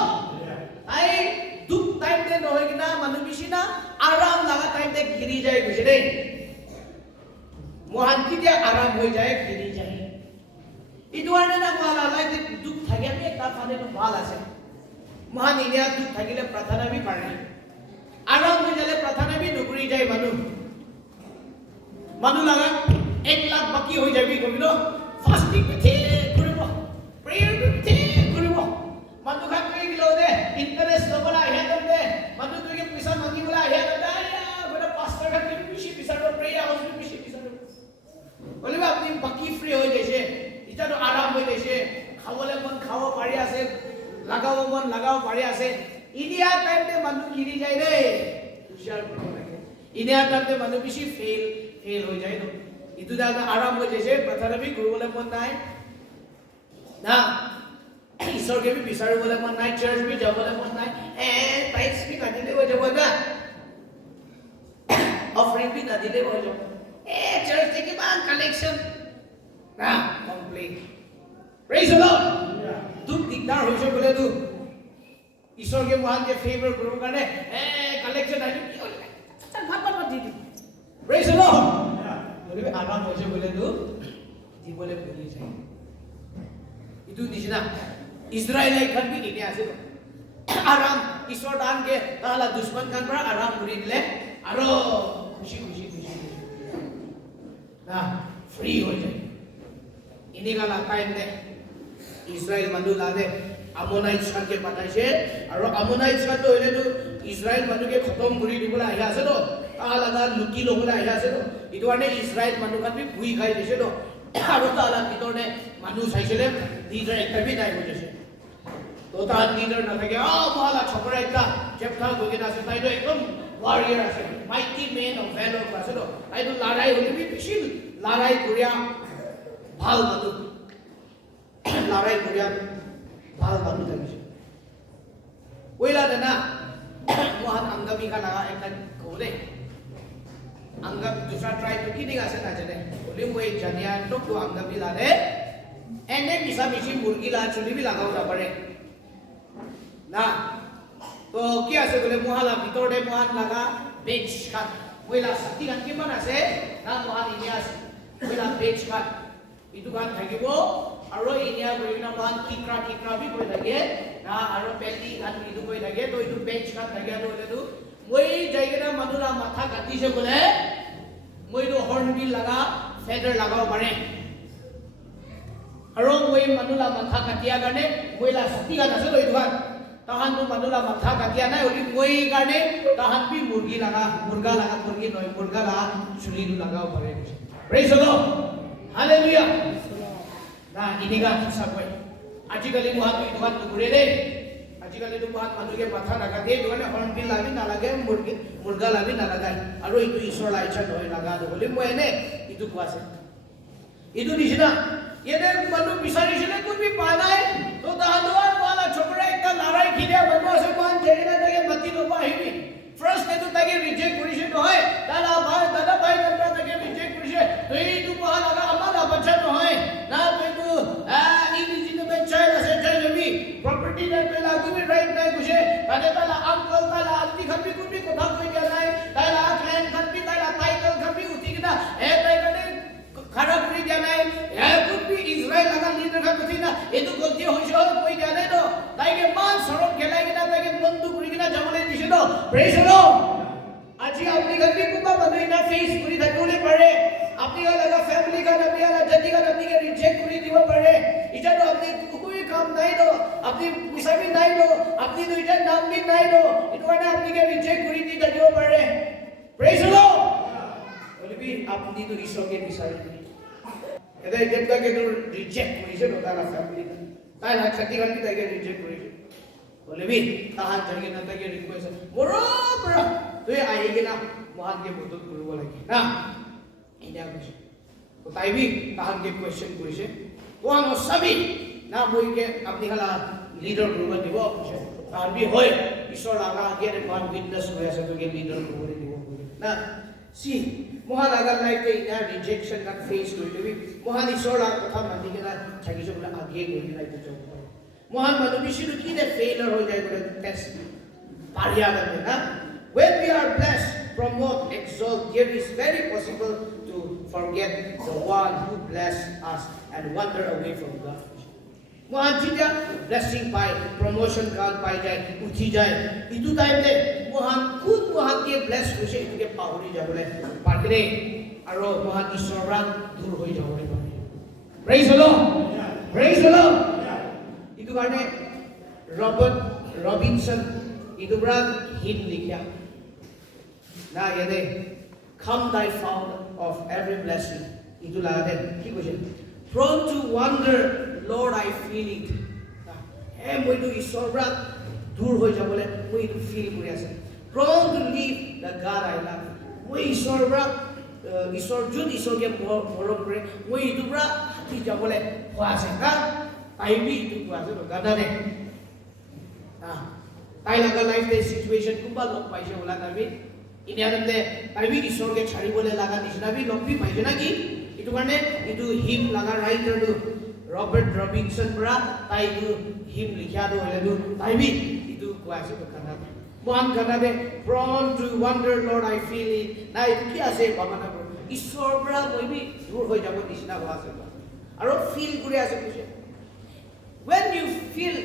তাই দুখ টাইম দে নহয় কিনা মানুহ বিছিনা আৰাম লাগা টাইম দে গিৰি যায় গৈছে দেই মহান কিতিয়া আৰাম হৈ যায় গিৰি যায় ইটো আনে না মালা লাইক দুখ থাকে আমি একটা ফানে ভাল আছে মহান ইনিয়া দুখ থাকিলে প্ৰাৰ্থনা বি পাৰে আৰাম হৈ যালে প্ৰাৰ্থনা বি নকৰি যায় মানুহ লাগা 1 লাখ বাকি হৈ যাবি কবিল ফাস্টিং বিথি কৰিব প্ৰেয়াৰ বিথি কৰিব মানুহ খাক কৰি গিলো দে ইন্টারেস্ট লবলা হেতন দে মানুহ তুই পইচা মাগিবলা হেতন দে বড় পাস্টার খাক বেশি বিচাৰ প্ৰেয়াৰ হাউস বেশি বিচাৰ বলিবা আপনি বাকি ফ্ৰি হৈ যাইছে এটা তো আৰাম হৈ যাইছে খাবলে মন খাব পাৰি আছে লাগাব মন লাগাব পাৰি আছে ইনিয়া টাইমতে মানুহ গিৰি যায় ৰে হুশিয়াৰ কৰিব লাগে ইনিয়া টাইমতে মানুহ বেশি ফেল হৈ যায় ন ইটো দাদা আরাম হৈ যাইছে প্ৰাৰ্থনা বি কৰিবলৈ মন নাই না ঈশ্বৰকে বি বিচাৰিবলৈ মন নাই চাৰ্চ বি যাবলৈ মন নাই টাইপস বি কাটিলে হৈ যাব না অফাৰিং বি কাটিলে হৈ যাব চাৰ্চ থেকে কিমান কালেকশন না কমপ্লিট প্ৰেইজ দ্য লৰ্ড দুখ দিগদাৰ হৈছে বলে দুখ ঈশ্বৰকে মহান যে ফেভাৰ কৰিব কাৰণে কালেকশন আইটো কি হ'ল ভাত দি দি প্ৰেইজ দ্য লৰ্ড বলিবে আৰাম হৈছে বলে দুখ দিবলৈ ভুলি যায় ইটো নিচিনা ইজৰাইল এখন বি ইনে আছে আৰাম ঈশ্বৰ দান কে তাহলা দুশ্মন খান পৰা আৰাম কৰি দিলে আৰু খুশি না ফ্ৰি হৈ যায় ইনি গালা টাইম দে ইজৰাইল মানুহ লাদে আমোনাইটছ খানকে পাঠাইছে আৰু আমোনাইটছ খান তো হইলে তো ইজৰাইল মানুহকে খতম কৰি দিবলৈ আহি আছে তো তাহলা লুটি লবলৈ আহি আছে তো ইটো কাৰণে ইজৰাইল মানুহ খান বি ভুই খাই দিছে তো আৰু তাহলা ভিতৰতে মানুহ চাইছিলে লিডাৰ একটা বি নাই হৈ গৈছে তো তার লিডার না থাকে মহালা ছপরা একটা চেপটা হৈ কিনা আছে তাই তো একদম ওয়ারিয়ার আছে মাইটি মেন অফ ভ্যালর আছে তো তাই তো লড়াই হলে বি বেশি লড়াই করিয়া ভাল মানুষ লড়াই করিয়া ভাল মানুষ থাকিছে ওইলা না মহান আঙ্গামি খানা একটা কবলে আঙ্গাম দুসরা ট্রাইব তো কি দিক আছে না জানে বলি ওই জানিয়া তো আঙ্গামি লালে এনে মিছা মিছি মুরগি লা চুলি বি লাগাও না পারে না তো কি আছে বলে মহালা ভিতরে মহান লাগা বেঞ্চ খান ওইলা সাতি খান কিমান আছে না মহান ইনিয়া আছে ওইলা বেঞ্চ খান ইটো খান থাকিব আৰু ইনিয়া কৰিনা মহান কিকৰা বি কৈ থাকে না আৰু পেলি খান ইটো কৈ থাকে তো ইটো বেঞ্চ খান থাকে আৰু হলেতো মই জায়গাটা মানুলা মাথা কাটিছে বলে মইটো হৰ্ন বিল লাগা ফেদাৰ লাগাও পাৰে আৰু মই মানুলা মাথা কাটিয়া কাৰণে মইলা সাতি খান আছে লৈ দুখান তাহান তো মানুলা মাথা কাটিয়া নাই ওলি মই কাৰণে তাহান বি মুরগি লাগা মুরগা নয় মুরগা লাগা চুলি লাগাও পারে প্রেজ দ্য লর্ড হালেলুয়া না ইনিগা কিসা কই আজিকালি মহান দুখান নকৰে দে আজিকালি তো মহান মানুহে মাথা নাকাটে দুখানে হৰ্ন বিল লাগি নালাগে মুৰগা লাগি নালাগাই আৰু ইটো ঈশ্বৰ লাইছা নহয় লাগা বলি মই এনে ইটো কোৱাছে ইটো নিচিনা এদেৰ মানুষ বিচাৰিছিলে কোনবি পা নাই তো দাদুয়ার वाला छोकरा একটা লড়াই খিলে বন্ধ আছে মান যেনা তাকে মাতি লবা আহিবি ফার্স্ট এটো তাকে রিজেক্ট কৰিছে নহয় দাদা ভাই কন্ট্ৰা তাকে ৰিজেক্ট কৰিছে এই তো পা লাগা আমার বাচ্চা নহয় না তুই তো ইলিজিবল চাইল্ড আছে চাইলবি প্রপার্টি না পেলা তুমি রাইট নাই কুছে তালা আঙ্কল তালা আন্টি খাবি কোনবি কথা কই দিয়া নাই তালা ক্লায়েন্ট খাবি তালা টাইটেল খাবি উঠি কিনা তাই কানে খারাপ কৰি দিয়া নাই ইসরায়েল লাগা লিডার কা কতি না এতো গলতি হইছে কই জানে তো তাইকে মান সরব খেলাই কিনা তাইকে বন্ধু করি কিনা যাবলে দিছে তো প্রেজ দ্য লর্ড আজি আপনি গতি কুবা বানাই না ফেস করি থাকিলে পারে আপনি লাগা ফ্যামিলি কা আপনি লাগা জাতি কা আপনি কে রিজেক্ট করি দিব পারে এটা তো আপনি কোই কাম নাই তো আপনি পয়সা বি নাই তো আপনি দুইটা নাম বি নাই তো এটা মানে আপনি কে রিজেক্ট করি দি দিব পারে প্রেজ দ্য লর্ড বলিবি আপনি তো ঈশ্বরকে বিচারি এদের যেটাকে তো রিজেক্ট করেছে তারা ফ্যামিলি তাই না ছাতি গানটি তাকে রিজেক্ট করেছে বলেবি তাহান জায়গা না তাকে রিকোয়েস্ট বরাবর তুই আইগে না মহানকে মদত করব লাগে না এটা কইছে তো তাইবি তাহানকে কোয়েশ্চন করেছে কোন সবই না বইকে আপনি খালা লিডার করব দিব তাহান বি হয় ঈশ্বর লাগা আগে মহান উইটনেস হয়ে আছে তোকে লিডার করব দিব না See, mohan agar life te ina rejection kan face kori debi, mohan isor la kotha mani kena chagi jo bola age kori life te jo. Mohan manu bishi tu kine failure ho jai bola test pariya karte na. When we are blessed, promote, exalt, there is very possible to forget the one who blessed us and wander away from God. Mohan jika blessing pai, promotion kan pai jai, uthi jai. Itu time le mohan khud mohan ke bless hoise itu ke pahuri jabole pakre aro mohan isora dur hoi jabole. Praise the Lord. Praise the Lord. Itu karne Robert Robinson itu berat hymn likhya. Na yade come thy fount of every blessing. Itu lagade ki koise. Prone to wonder, Lord, I feel it. Hey, moi tu isor berat dur hoi jabole moi tu feel kori ase. Prone to leave the God I love. Moi isor berat isor jun isor ke morom kore moi itu berat hati jabole hoa ase na. Tai bi itu hoa ase gada ne. Tai laga life de situation kumba lok paise bola tabi. Ini adam de tai bi isor ke chari bole laga nisna bi lok bi paise na ki. Itu karne itu hymn laga writer tu Robert Robinson bra tai itu hymn likhya do hole tu tai bi itu kuase to kana. Mohan kana de prone to wonder, Lord, I feel it. Na itu ki ase bamana bro. Isor bra moi bi dur hoi jabo nisna ho ase. Aro feel kuri ase kuche. When you feel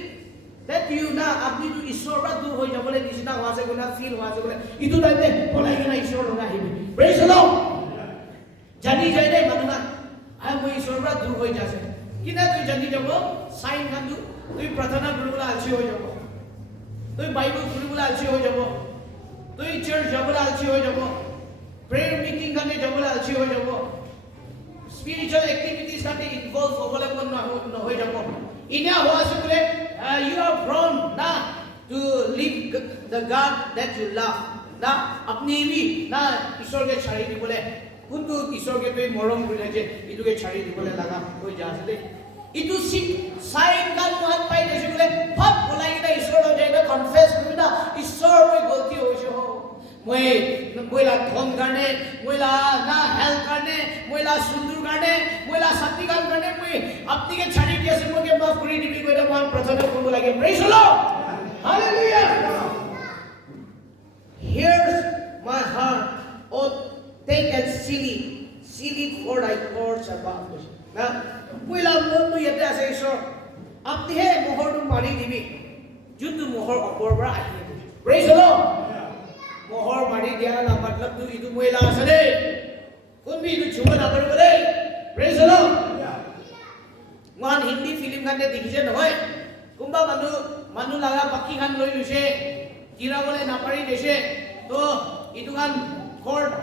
that you na apni tu isor bra dur hoi jabo le nisna ho ase guna feel ho ase guna itu time de polai gina isor loga hibi. Praise the Lord. Jadi jai manuna ai moi isor bra dur hoi jase. Kina tu jadi jabo sign kan tu tu प्रार्थना गुरुला अलसी हो जabo. Tu Bible गुरुला अलसी हो jabo. Tu church jabo अलसी हो jabo. Prayer meeting kane jabo अलसी हो jabo. Spiritual activities kane involve hobole kon no hoi jabo. Ina ho ase bole you are prone na to leave the God that you love. Na apni bi na isor ke chhari di bole kuntu isor ke pe morom kori je itu ke chhari di bole laga hoi jase de. Itu sign kan mohan pai desu bole phap bolai na isor ho jai na confess kori na isor moi galti hoise ho moi la dhon karne moi la na health karne moi la sundur karne moi la shakti karne moi apni ke chhari diya se moi ke maaf kori dibi koi na mohan prarthana korbo lage. Praise the Lord. Hallelujah. Here's my heart, oh take and seal it for thy courts above. Na puila mon tu yete ase isor apni he mohor tu mari dibi juntu mohor opor bra ahi. Praise the Lord. Mohor mari dia la matlab tu itu moila ase de kun bi itu chuma na pare bole. Praise the Lord. Mohan Hindi film kan de dikhise noy kumba manu laga bakki kan loi luse kira bole na pari dese to itu kan court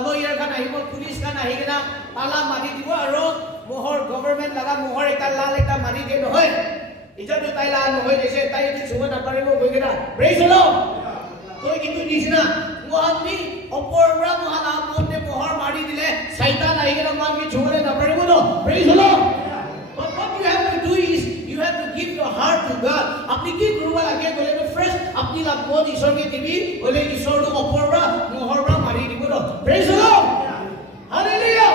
lawyer kan ahibo police kan ahi kena tala mari dibo aro mohor government laga mohor ekta lal ekta mari de noy ija tu tai la noy dese tai itu chuma na paribo goi kena. Praise the Lord. To itu nisna mohan bi opor bra mohan amon de mohor mari dile shaitan ahi kena mohan ki chuma na paribo no. Praise the Lord. But what you have to do is you have to give your heart to God. Apni ki guruba lage bole to fresh apni la mon isor ke dibi bole isor to opor bra mohor bra mari dibo no. Praise the Lord. Hallelujah.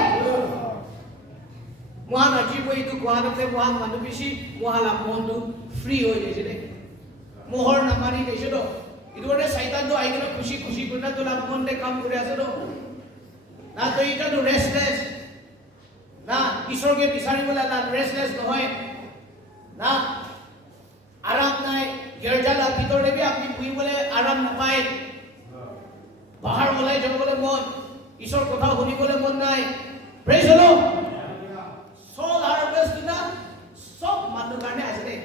Mohan ajibo itu kuhan te mohan manu bisi mohala mon tu free hoi jese de mohor na mari dese do itu ore shaitan to aigena khushi kunna to la mon de kam kore ase do na to ita to restless na isor ke bisari bola na restless no hoy na aram nai gerjala bitor de bi apni bui bole aram na pai bahar bolai jabo bole mon isor kotha huni bole mon nai. Praise the Lord. Soul harvest na sob manu karne ase de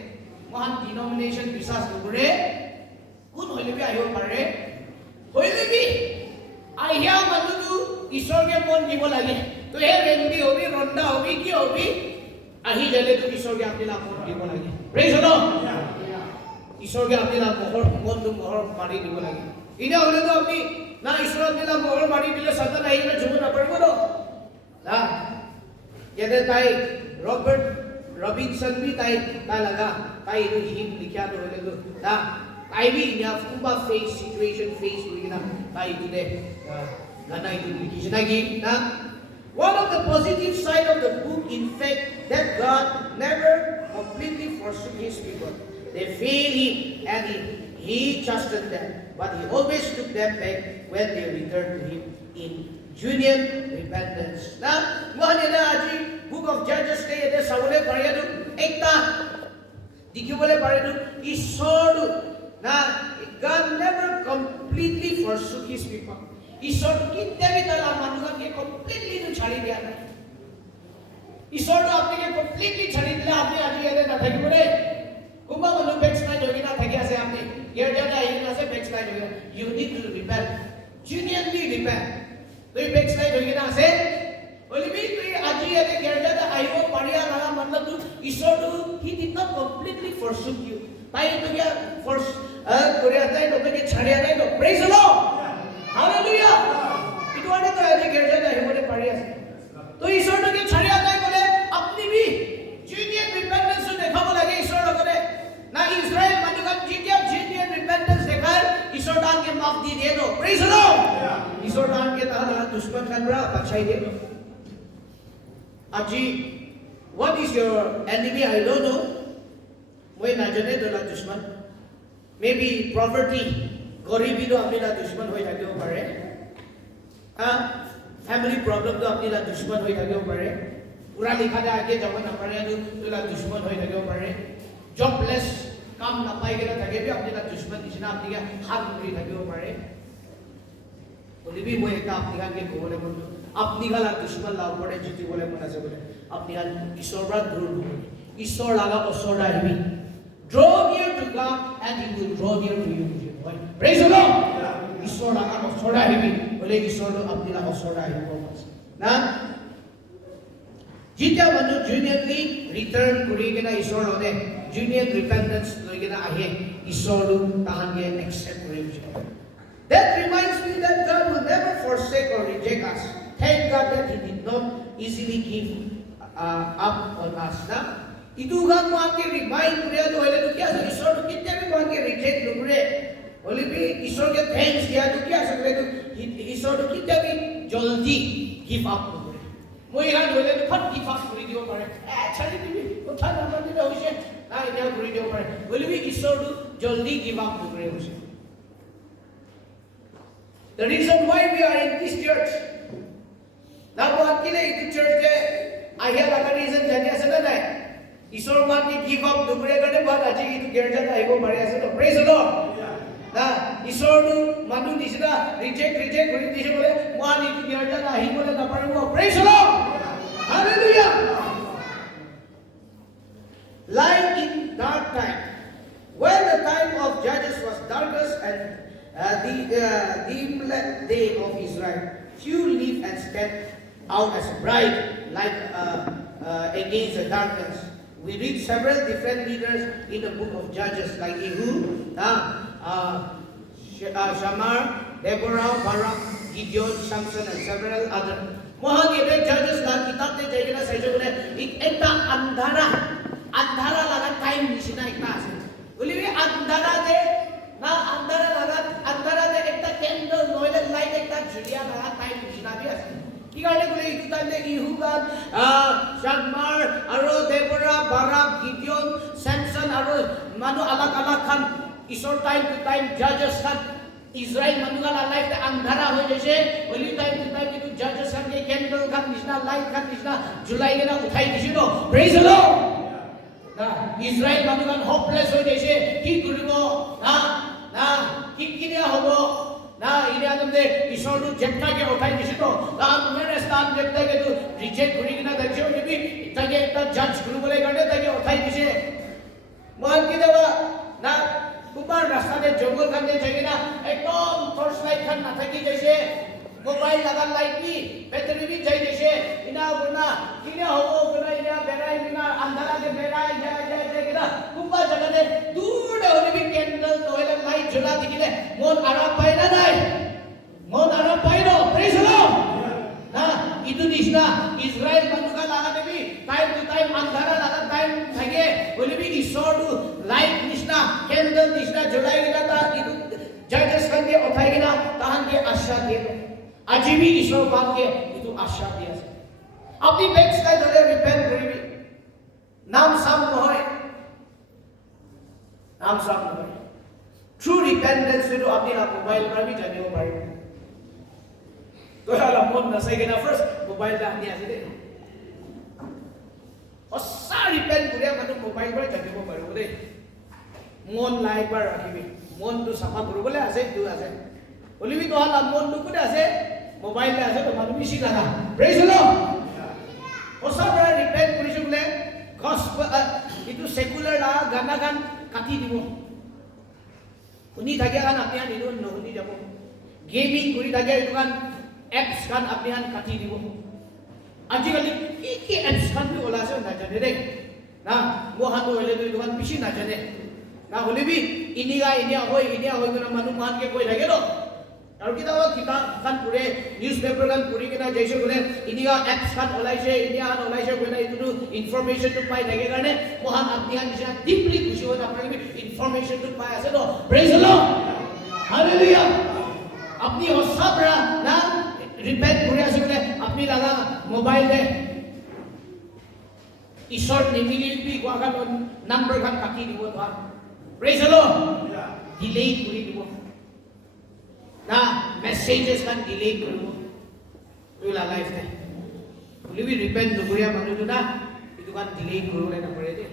mohan denomination bisas kore kun hoile bi ayo pare hoile bi ahya manu tu isor ke mon dibo lage to he rendi hobi ronda hobi ki hobi ahi jale tu isor ke apni la mon dibo lage. Praise the Lord. Isor ke apni la mon tu mohor mari dibo lage ina hole to apni na isor apni la mohor mari dile satan ahi na jumu na parbo no na yede tai Robert Robinson bi tai laga tai ru hymn likhya do hole to na tai bi ina kumba face situation face hui na tai tu de Gana itu likhi lagi na. One of the positive side of the book, in fact, that God never completely forsook His people. They failed Him and He chastened them, but He always took them back when they returned to Him in genuine repentance. Na, mohon ina aji book of Judges ke ede sabole pariyadu ekta dikhibole paredu Ishor na God never completely forsook His people. Ishor kityabi tala manuha ke completely to chhadi diya nahi. Ishor to apne ke completely chhadi dila apne aji ede na thakibole kumba manu backslide hogi na thaki ase apne yer jada hi na se backslide hogi na. You need to repent, genuinely repent. तो ये backslide होगी ना से बोले भी तो ये आज ही अगर गिरजा था आईवो पढ़िया ना मतलब तू ईश्वर तो he did not completely forsook you ताई तो क्या force कोरिया ताई तो क्या छाड़िया नहीं तो praise the Lord hallelujah itu ada तो आज गिरजा था आईवो ने पढ़िया से तो ईश्वर तो क्या छाड़िया नहीं बोले अपनी भी genuine repentance तो देखा बोला कि ईश्वर लोगों ने ना इस्राएल मानुका genuine repentance देखा ईश्वर डाल के माफ दी दे दो praise the Lord ईश्वर डाल के ताला दुश्मन kan bra bachai de aji what is your enemy I don't know moi na jane to la dushman maybe poverty garibi to apni la dushman hoi thakibo pare family problem to apni la dushman hoi thakibo pare pura likha ja age jabo na pare to la dushman hoi thakibo pare jobless kam na pai gena thake bi apni la dushman nisna apni ke hat hoi thakibo pare बोले भी वो एक अपनी गाल के बोले बोलो अपनी गाल दुश्मन लाओ पड़े जितने बोले मना से बोले अपनी गाल ईश्वर बात दूर दूर ईश्वर लगा ईश्वर डाली draw near to God and He will draw near to you praise the Lord ईश्वर लगा ईश्वर डाली बोले ईश्वर तो अपनी गाल ईश्वर डाली बोले ना जितना बंदो genuinely return करेंगे ना ईश्वर होने genuine repentance लोगे ना आये ईश्वर लो ताहन के accept करेंगे. That reminds me that God will never forsake or reject us. Thank God that He did not easily give up on us. Na, itu kan mo angke remind kuriya to hele to kya sa Ishwar to kitne bhi mo angke reject lugre. Bole bhi Ishwar ke thanks diya to kya sakle to Ishwar to kitne bhi jaldi give up lugre. Mo ihan hele to phat give up kuri dibo pare. Chali dibi kotha na mandi na hoise na ina kuri dibo pare. Bole bhi Ishwar to jaldi give up lugre hoise. The reason why we are in this church, now what kile this church ke ahiya laga reason jane ase na nahi. Ishwar मान के give up दुबरे करने बाद आज ये तो गिरजा था एको मारे ऐसे तो praise the Lord. ना ईश्वर तो मानू निशना reject करी निशे बोले मान ये तो गिरजा था ही बोले ना पढ़े वो praise the Lord. Hallelujah. Life in dark time, when the time of Judges was darkest and the day of Israel, few live and step out as bright like against the darkness. We read several different leaders in the book of Judges, like Ehud, Shamar, Deborah, Barak, Gideon, Samson, and several others. Mohon ये Judges la kitab de जाइए ना सही बोले एक अंधारा लगा time निशिना एक ना आसे बोले भी अंधारा दे ना अंधारा दे एक कैंडल नॉइल लाइट एक जुलिया लगा टाइम निशिना भी आसे কি কারণে বলে ইতুতালে ইহুগান শাগমার আর দেবরা বারাক গিডিয়ন স্যামসন আর মানু আলাগ আলাগ খান ঈশ্বর টাইম টু টাইম জাজেস খান ইসরায়েল মানুগালা লাইফ আন্ধারা হয়ে গেছে বলি টাইম টু টাইম কিন্তু জাজেস খান কে ক্যান্ডেল খান নিশনা লাইট খান নিশনা জুলাই গেনা উঠাই দিছিল প্রেজ দ্য লর্ড না ইসরায়েল মানুগান হোপলেস হয়ে গেছে কি করিব না না কি কিনা হবো ना इने आदमदे ईश्वर जेप्ता के उठाई दिसितो ना मेरे स्थान जेप्ता के तो रिजेक्ट करी ना दक्षिण जेबी ताके एकटा जज गुरु बोले गणे ताके उठाई दिसे मान की देवा ना कुमार रास्ता दे जंगल खाने जागे ना एकदम टॉर्च लाइट खान ना थकी जैसे मोबाइल लगा लाइट भी बैटरी भी जाई जैसे इना गुना किने होबो गुना इना बेराई बिना अंधारा के बेराई जाय के ना कुमार जगह दे दूर दे होली भी कैंडल तोले लाइट जला दिखिले मन आराम पाइ ना নাই मन आराम पाइ नो प्रेज द लॉर्ड ना इदु दिसना इस्राएल মানুকা লাগা দেবি টাইম টু টাইম अंधारा লাগা টাইম থাকে বলি भी ईश्वर दु लाइट निसना कैंडल निसना जलाई गना ता इदु जजेस खान के उठाई गना ताहन के आशा के আজি भी ईश्वर बांगे इतु आशा दिया से अपनी बैकस्लाइड होले रिपेंट करिबी नाम साम নহয় नाम साम নহয় ट्रू रिपेंटेंस तो अपनी मोबाइल पर भी जाने को पारिबो तो हाला मन नसाइगे ना फर्स्ट मोबाइल ला आनी आसे दे অসা রিপেন্ট করে মানুষ মোবাইল पर जानिब पारिबो दे मन লাই पर राखिबी मन तो साफा करबले আছে তো আছে বলিবি তো हाला मन तो कुदे আছে मोबाइल ले আছে তো মানুষ বেশি লাগা প্রেজ দ লর্ড অসা পৰা ৰিপেন্ট কৰিছো বলে গসপেল ইটো সেকুলার লা গানা গান কাটি দিব শুনি থাকে গান আপনি নিনো নহনি যাব গেমিং কৰি থাকে ইটো গান এপস গান আপনি কাটি দিব আজিকালি কি এপস গান বি ওলা আছে না জানে দে না মোহানো হলে দুই দোকান বেশি না জানে না হলিবি ইনিয়া হয় কোন মানুষ মানকে কই লাগে ন আৰু কিতাব খান পঢ়ে নিউজ পেপাৰ খান পঢ়ি কিনা যাইছে বোলে ইনিয়া এপস খান ওলাইছে বোলে এইটো ইনফৰমেশনটো পাই থাকে কাৰণে মহান আপনি নিশা ডিপলি খুশি হৈ আপোনালোকে ইনফৰমেশনটো পাই আছে ন প্ৰেজ দ্য লৰ্ড হালেলুয়া আপনি হসাবৰা না রিপেন্ট করে আছে বলে আপনি লাগা মোবাইল দে ঈশ্বর নিমিলিবি গোয়াগান নাম্বার খান কাটি দিব তো প্রেজ দ্য লর্ড ডিলিট করে দিব না মেসেজেস খান ডিলিট করব তুলা লাইফ দে বলিবি রিপেন্ট নকৰিয়া মানুহটো না ইটো খান ডিলিট কৰলে নকৰে দে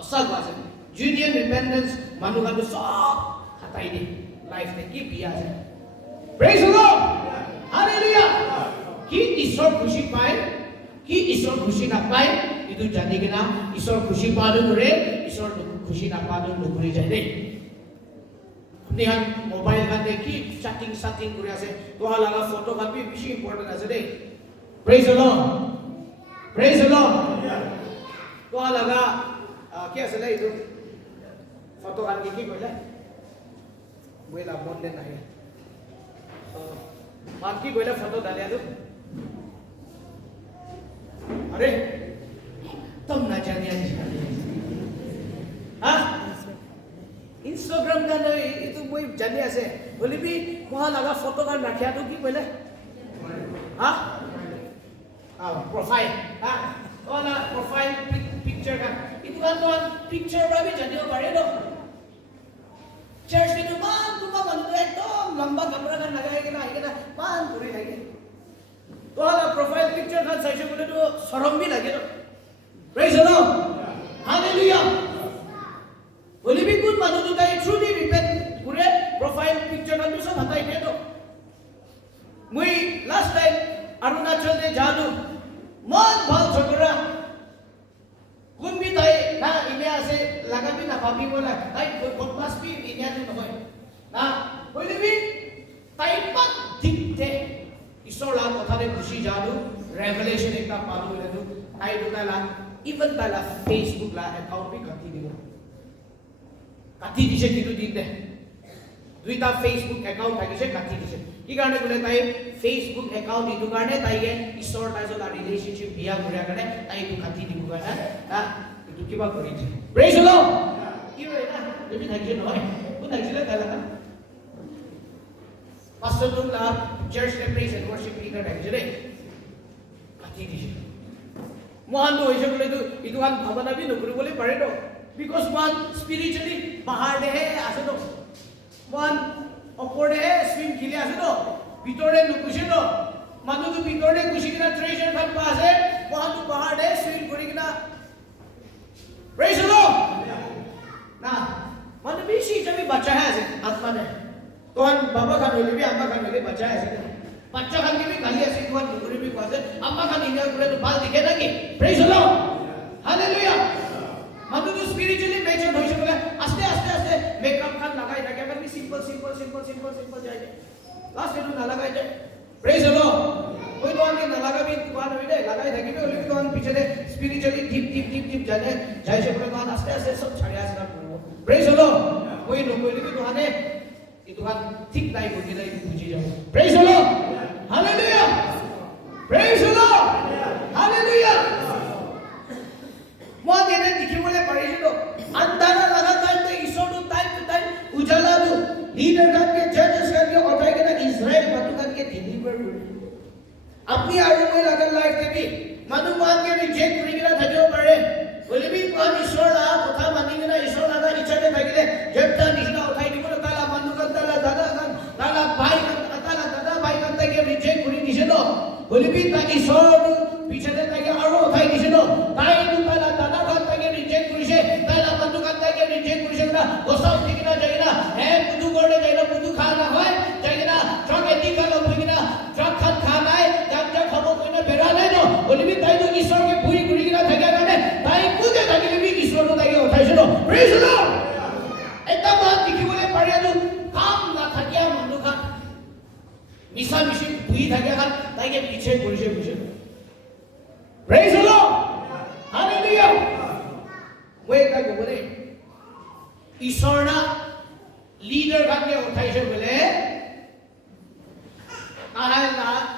অসল আছে জুনিয়ৰ ৰিপেন্টেন্স মানুহ খান সব হটাই দে লাইফ দে কি বিয়া আছে প্রেজ দ্য লর্ড हालेलुया कि ईश्वर खुशी पाए कि ईश्वर खुशी ना पाए इतु जानि के ना ईश्वर खुशी पालो करे ईश्वर खुशी ना पालो नकरि जाय दे अपनी हान मोबाइल का देखि चैटिंग करे আছে तो लगा फोटो का भी बेसी इंपोर्टेंट আছে दे प्रेज द लॉर्ड तो लगा क्या আছে इतु फोटो का की कहला बोला मन दे नाही मानकी कोयला फोटो डालिया तो अरे तुम ना जाने हाँ इंस्टाग्राम का नहीं itu मैं जाने ऐसे बोली भी वहाँ लगा फोटो का रखिया तो की बोले हाँ प्रोफाइल हाँ तो ना प्रोफाइल पिक्चर का itu kan तो पिक्चर पर भी जाने को पारे तो चर्च में मान तुम मानो एकदम लंबा कमरा का लगाए के ना मान पूरी लगे तो वाला प्रोफाइल पिक्चर का साइज बोले तो शर्म भी लगे तो प्रेज द लॉर्ड हालेलुया बोली भी कुछ मानो तो गाय ट्रूली रिपेंट पूरे प्रोफाइल पिक्चर का सब हटाई दे तो मुई लास्ट टाइम अरुणाचल में जादू मन भाव झगड़ा कुन भी ताई ना इंडिया से लगा भी ना भाभी बोला ताई बदमाश भी इंडिया में नहीं ना बोली भी ताई मत दिखते ईश्वर ला कथा दे खुशी जादू रेवलेशन एक पालो ले दो ताई दुताला इवन ताला फेसबुक ला अकाउंट भी काटी दिसे कितु दिन दे दुईटा फेसबुक अकाउंट থাকিছে কাটি দিছে কি কাৰণে বলে তাই फेसबुक अकाउंट ইটো কাৰণে তাইয়ে ঈশ্বৰ তাইজলা ৰিলেশনशिप বিয়া কৰিয়া কাৰণে তাই ইটো কাটি দিব কাৰণে না ইটো কিবা কৰি দি প্ৰেজ দ্য লৰ্ড কি হয় না তুমি থাকিছে নহয় কোন থাকিছিলে তাইলা পাস্टर ला चर्च ने प्रेज एंड वर्शिप लीडर থাকিছে रे কাটি দিছে মহান তো হৈছে বলে ইটো হান ভাবনা বি নকৰিবলৈ পাৰে তো बिकॉज वन स्पिरिचुअली बाहर दे আছে তো वन অপরে স্পিন খিলে আছে তো ভিতরে নুকুছে তো মানুষ ভিতরে কুছি কিনা ট্রেজার খান পাছে ওহান বাহার দে স্পিন করি কিনা প্রেজ দ্য লর্ড না মানে বেশি जब बच्चा है ऐसे आत्मा ने तो हम बाबा खान होले भी अम्मा खान होले बच्चा है ऐसे बच्चा खान के भी खाली ऐसे तो नुकुरे भी पासे अम्मा खान इंडिया पूरे तो बाल दिखे ना कि प्रेज द लॉर्ड हालेलुया मानो तो स्पिरिचुअली मेच्योर होइसे बोले आस्ते आस्ते आस्ते मेकअप खान लगाई থাকে মানে सिंपल जाए लास्ट में ना लगाई जाए प्रेज द लॉर्ड कोई तो आके ना लगा भी दुकान में दे लगाई থাকে भी ओली तो पीछे दे स्पिरिचुअली डीप जाने जाइसे बोले तो आस्ते आस्ते सब छाड़िया से प्रेज द लॉर्ड कोई नो कोई भी तो आने ये दुकान ठीक नहीं होगी नहीं पूछी जाओ praise the lord hallelujah praise the lord hallelujah মই দেনে দেখিবলৈ পাৰিছিলো আন্ধাৰা লাগা টাইমতে ঈশ্বৰটো টাইম টু টাইম উজালা দু लीडर करके जजेस करके उठाई के ना इजराइल बातों करके डिलीवर আপনি আৰু মই লাগাৰ লাইফ দেবি মানুহ মানকে ৰিজেক্ট কৰি কিনা থাকিব পাৰে বলিবি কোন ঈশ্বৰ লা কথা মানি কিনা ঈশ্বৰ লাগা ইচ্ছাতে থাকিলে যেটা নিচিনা উঠাই দিব তালা মানুহ কান তালা দাদা কান তালা ভাই কান তালা দাদা ভাই কান তাকে ৰিজেক্ট কৰি দিছে ন বলিবি তা ঈশ্বৰ পিছতে তাকে আৰু উঠাই দিছে ন তাই তালা দাদা কান তাকে ৰিজেক্ট কৰিছে তালা মানুহ কান তাকে ৰিজেক্ট কৰিছে না গোসাও দিকিনা যাই না হে বুধু গড়ে যাই না বুধু খা না হয় যাই না ট্রাক এদি কাল হৈ কিনা ট্রাক খান খা নাই জাক জাক খাব কইনা বেৰা নাই ন বলিবি তাই তো ঈশ্বৰকে ভুই কৰি কিনা থাকে কাৰণে তাই কোতে থাকিবি ঈশ্বৰটো তাকে উঠাইছে ন প্ৰেজ দ্য লৰ্ড এটা বাত দেখিবলৈ পাৰি আৰু কাম না থাকিয়া মানুহ খান মিছা মিছি ভুই থাকে খান তাইকে পিছে কৰিছে বুঝে প্ৰেজ দ্য লৰ্ড হালেলুয়া মই এটা কবলে ঈশ্বৰ না লিডাৰ কাৰণে উঠাইছে বলে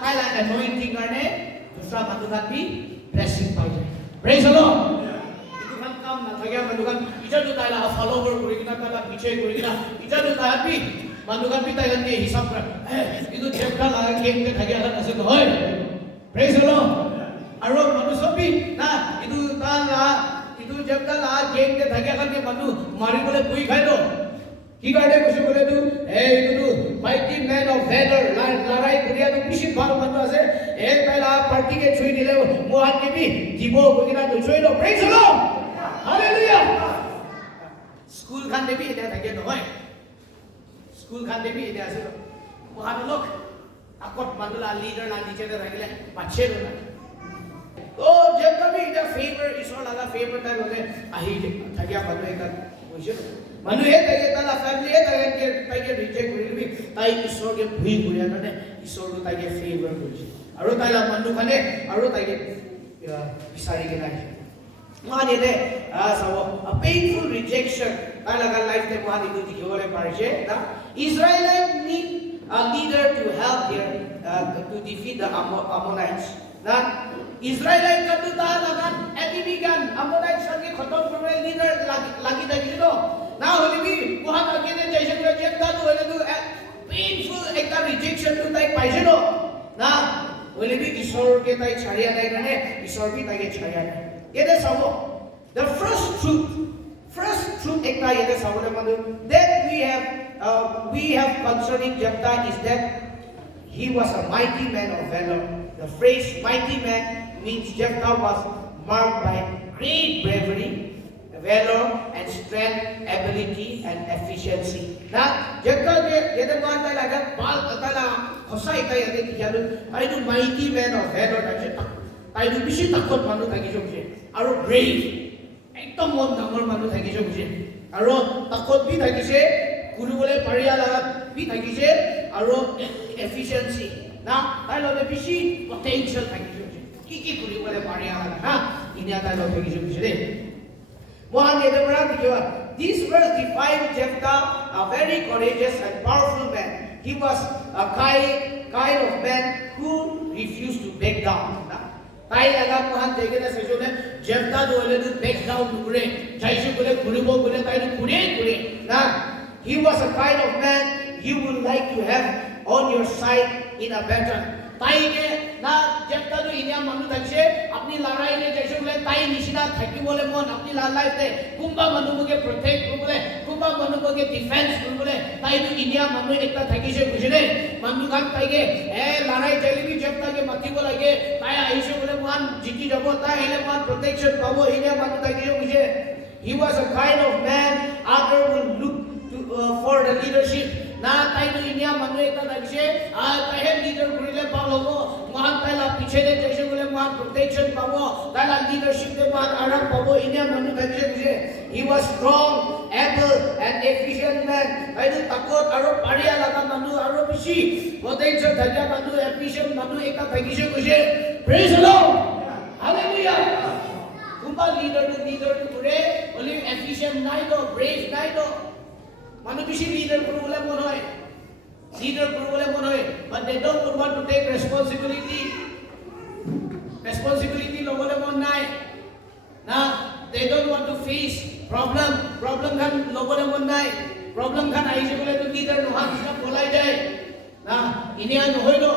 তাইলা এনয়েন্টিং কাৰণে দুসৰা মানুহ খান বি ব্লেসিং পাই যায় প্ৰেজ দ্য লৰ্ড ইটো খান কাম না থাকে মানুহ খান ইজাটো তাইলা ফলোৱাৰ কৰি কিনা তাইলা পিছে কৰি কিনা ইজাটো তাইলা বি মানুহ খান বি তাইলা কে হিসাব কৰে ইটো চেপ্টা লাগা কেমতে থাকে আলা আছে নহয় প্ৰেজ দ্য লৰ্ড আৰু মানুহ সবি না ইটো তালা ইটো চেপ্টা লাগা কেমতে থাকে কাৰণে মানুহ মাৰিবলৈ ভুই খাই দ কি কাৰণে কৈছে বলে তু এইটো মাইটি ম্যান অফ ভেলৰ লৰাই কৰিয়া তো বেছি ভাল মানুহ আছে এক পেলা পাৰ্টিকে ছুই দিলে মোহান কেবি দিব গিনা তো ছুই ল praise the Lord hallelujah school খান দেবি এটা থাকে নহয় স্কুল খান দেবি এটা আছে মোহান লোক আকত মানুলা লিডাৰ না নিচেতে থাকিলে পাছে না তো যে কবি এটা ফেভাৰ ঈশ্বৰ লাগা ফেভার তাই হলে আহি থাকিয়া মানুহ এটা কৈছে মানুহে তাকে তালা ফ্যামিলিয়ে তাকে ৰিজেক্ট কৰিবি তাই ঈশ্বৰকে ভুই কৰিয়া কাৰণে ঈশ্বৰটো তাকে ফেভাৰ কৰিছে আৰু তাইলা মানুহখনে আৰু তাকে বিচাৰি কিনা মানে দে চাব পেইনফুল ৰিজেকশ্যন তাই লগা লাইফতে মহান এইটো দেখিবলৈ পাৰিছে না ইজৰাইলাইট need a leader to help here to defeat the Ammonites না ইজৰাইলাইট কাটো তা লগা এনিমিগান Ammonites কে খতম কৰিবলৈ লিডাৰ লাগি থাকিছিল না হলিবি মহান আগেনে জেসে করে যেটা তো হলে তো পেইনফুল একটা রিজেকশন তো তাই পাইছে না হলিবি ঈশ্বরকে তাই ছাড়িয়া নাই মানে ঈশ্বর বি তাকে ছাড়িয়া নাই এতে সব the first truth একটা এতে সবলে মানে that we have concerning Jephthah is that he was a mighty man of valor. The phrase mighty man means Jephthah was marked by great bravery, valor and strength, ability and efficiency. Na jekka ke yede man ta laga bal atala khosai ta yede kiyalu ai du mighty man of valor taje ai du bishi takot manu thaki jobje aru brave ekdom mon damor manu thaki jobje aru takot bi thakise kurubole pariya laga bi thakise aru efficiency na tai lode bishi potential thaki jobje ki kurubole pariya laga na inia ta lode thaki jobje de this verse defines Jephthah, a very courageous and powerful man. He was a kind of man who refused to back down. তাই লাগা মহান দেখে সেজনে Jephthah দোলে তো back down করে যাইছে বলে ঘুরিব বলে তাই ঘুরে না he was a kind of man you would like to have on your side in a battle. তাইকে না Jephthah তো ইনিয়া মানুষ থাকছে আপনি লড়াইলে যাইছে বলে তাই নিশিনা থাকিবলে মন আপনি লাইফতে কুম্বা মানুষকে প্রটেক্ট করবলে কুম্বা মানুষকে ডিফেন্স করবলে তাই তো ইনিয়া মানুষ একটা থাকিছে বুঝলে মানুষ কাক তাইকে লড়াই চাইলেবি Jephthahকে মাতিব লাগে তাই আইছে বলে মান জিতি যাব তাই হেলে মান প্রটেকশন পাবো ইনিয়া মানুষ থাকিছে বুঝে he was a kind of man other would look for the leadership না তাই তো ইনিয়া মানুষ একটা থাকিছে আর তাই লিডার করিলে পাবো মহান তাইলা পিছনে যাইছে বলে মহান প্রটেকশন পাবো তাইলা লিডারশিপ তে মহান আরাম পাবো ইনিয়া মানুষ থাকিছে বুঝে he was strong able and efficient man তাই তো তাকত আৰু পাৰিয়া লাগা মানুষ আৰু বেছি পটেনশিয়াল থাকা মানুষ এফিশিয়েন্ট মানুষ একটা থাকিছে বুঝে প্রেজ দ্য লর্ড হালেলুয়া কুম্বা লিডার টু করে বলি এফিশিয়েন্ট নাই তো ব্রেভ নাই তো মানুষ বেশি লিডার করবলে মন হয় but they don't want to take responsibility লবলে মন নাই না they don't want to face problem খান লবলে মন নাই problem খান আইছে বলে তো লিডার নোহা কিনা বলাই যায় না ইনিয়া নহইলো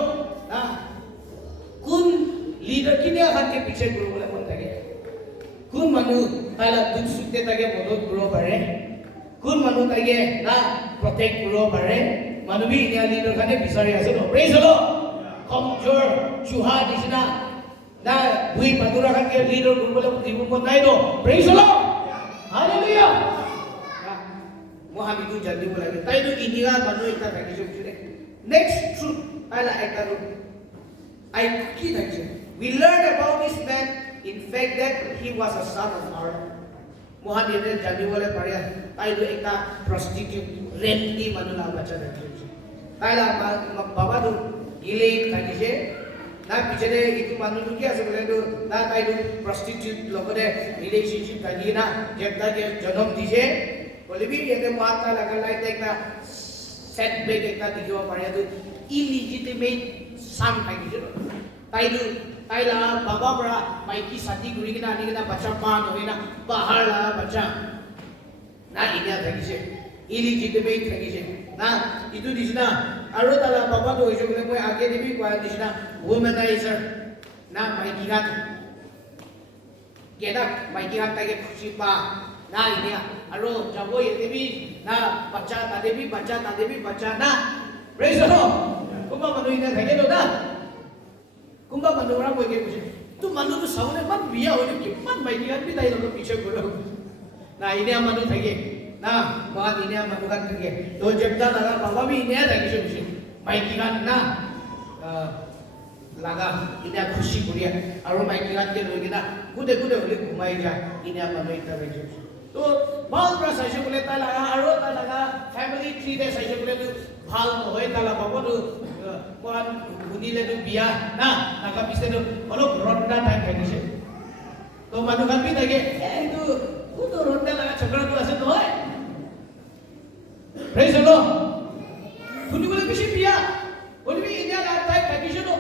না leader kini akan ke piche guru boleh mon tage kun manu tala duk sukte tage modot guru bare kun manu tage na protect guru bare manu bi ini leader kane bisari ase no praise the lord komjor chuha disna na bui padura kan ke leader guru boleh dibu mon nai do praise the lord hallelujah moham itu jadi boleh tai do ini ga manu ekta tage jom next truth ala ekta ru I ki tage we learned about this man in fact that he was a son of our moham ini jadi boleh paria tai do ekta prostitute renti manu la bacha tage tai la baba do ile tage na pichene itu manu tu kya sebele tu na tai tu prostitute logode relationship tadi na jebda ke janam dije bole bi yete mata laga lai tekna setback ekta dijo pare tu illegitimate son tai dijo tai la baba bra maiki sati guri kina ani kina bacha pan hoina bahar la bacha na inya thagise illegitimate thagise na itu disna aro tala baba to hoise bole moi age debi kwa disna womanizer na maiki hat geda maiki hat tage khushi pa na inya aro jabo ye debi na bacha ta debi na praise the lord kumba manu ina thage do na kumba manu ra moi ke khushi tu manu to saune man biya hoye ki man maiki hat bi dai lo piche goro na inya manu thage na baat ini am bukan kerja. तो जब तक लगा बाबा भी इन्हें लगी जो खुशी, Mikey का ना लगा इन्हें खुशी कुरिया, और माइकी का के लोग इन्हें कुदे बोले घुमाई जाए इन्हें आप मनो इतना लगी जो तो बाल पर साइज़ बोले ता लगा और ता लगा फैमिली ट्री दे साइज़ बोले तो बाल होए ता लगा बाबा तो कौन बुनी ले तो बिया ना लगा पिसे तो बोलो रोंडा टाइप है किसे तो मनो kan भी लगे itu udah ronda lagi cakra tu asal tu है praise the lord tuni boleh kisi biya boleh भी इंडिया लाता है पैकेज तो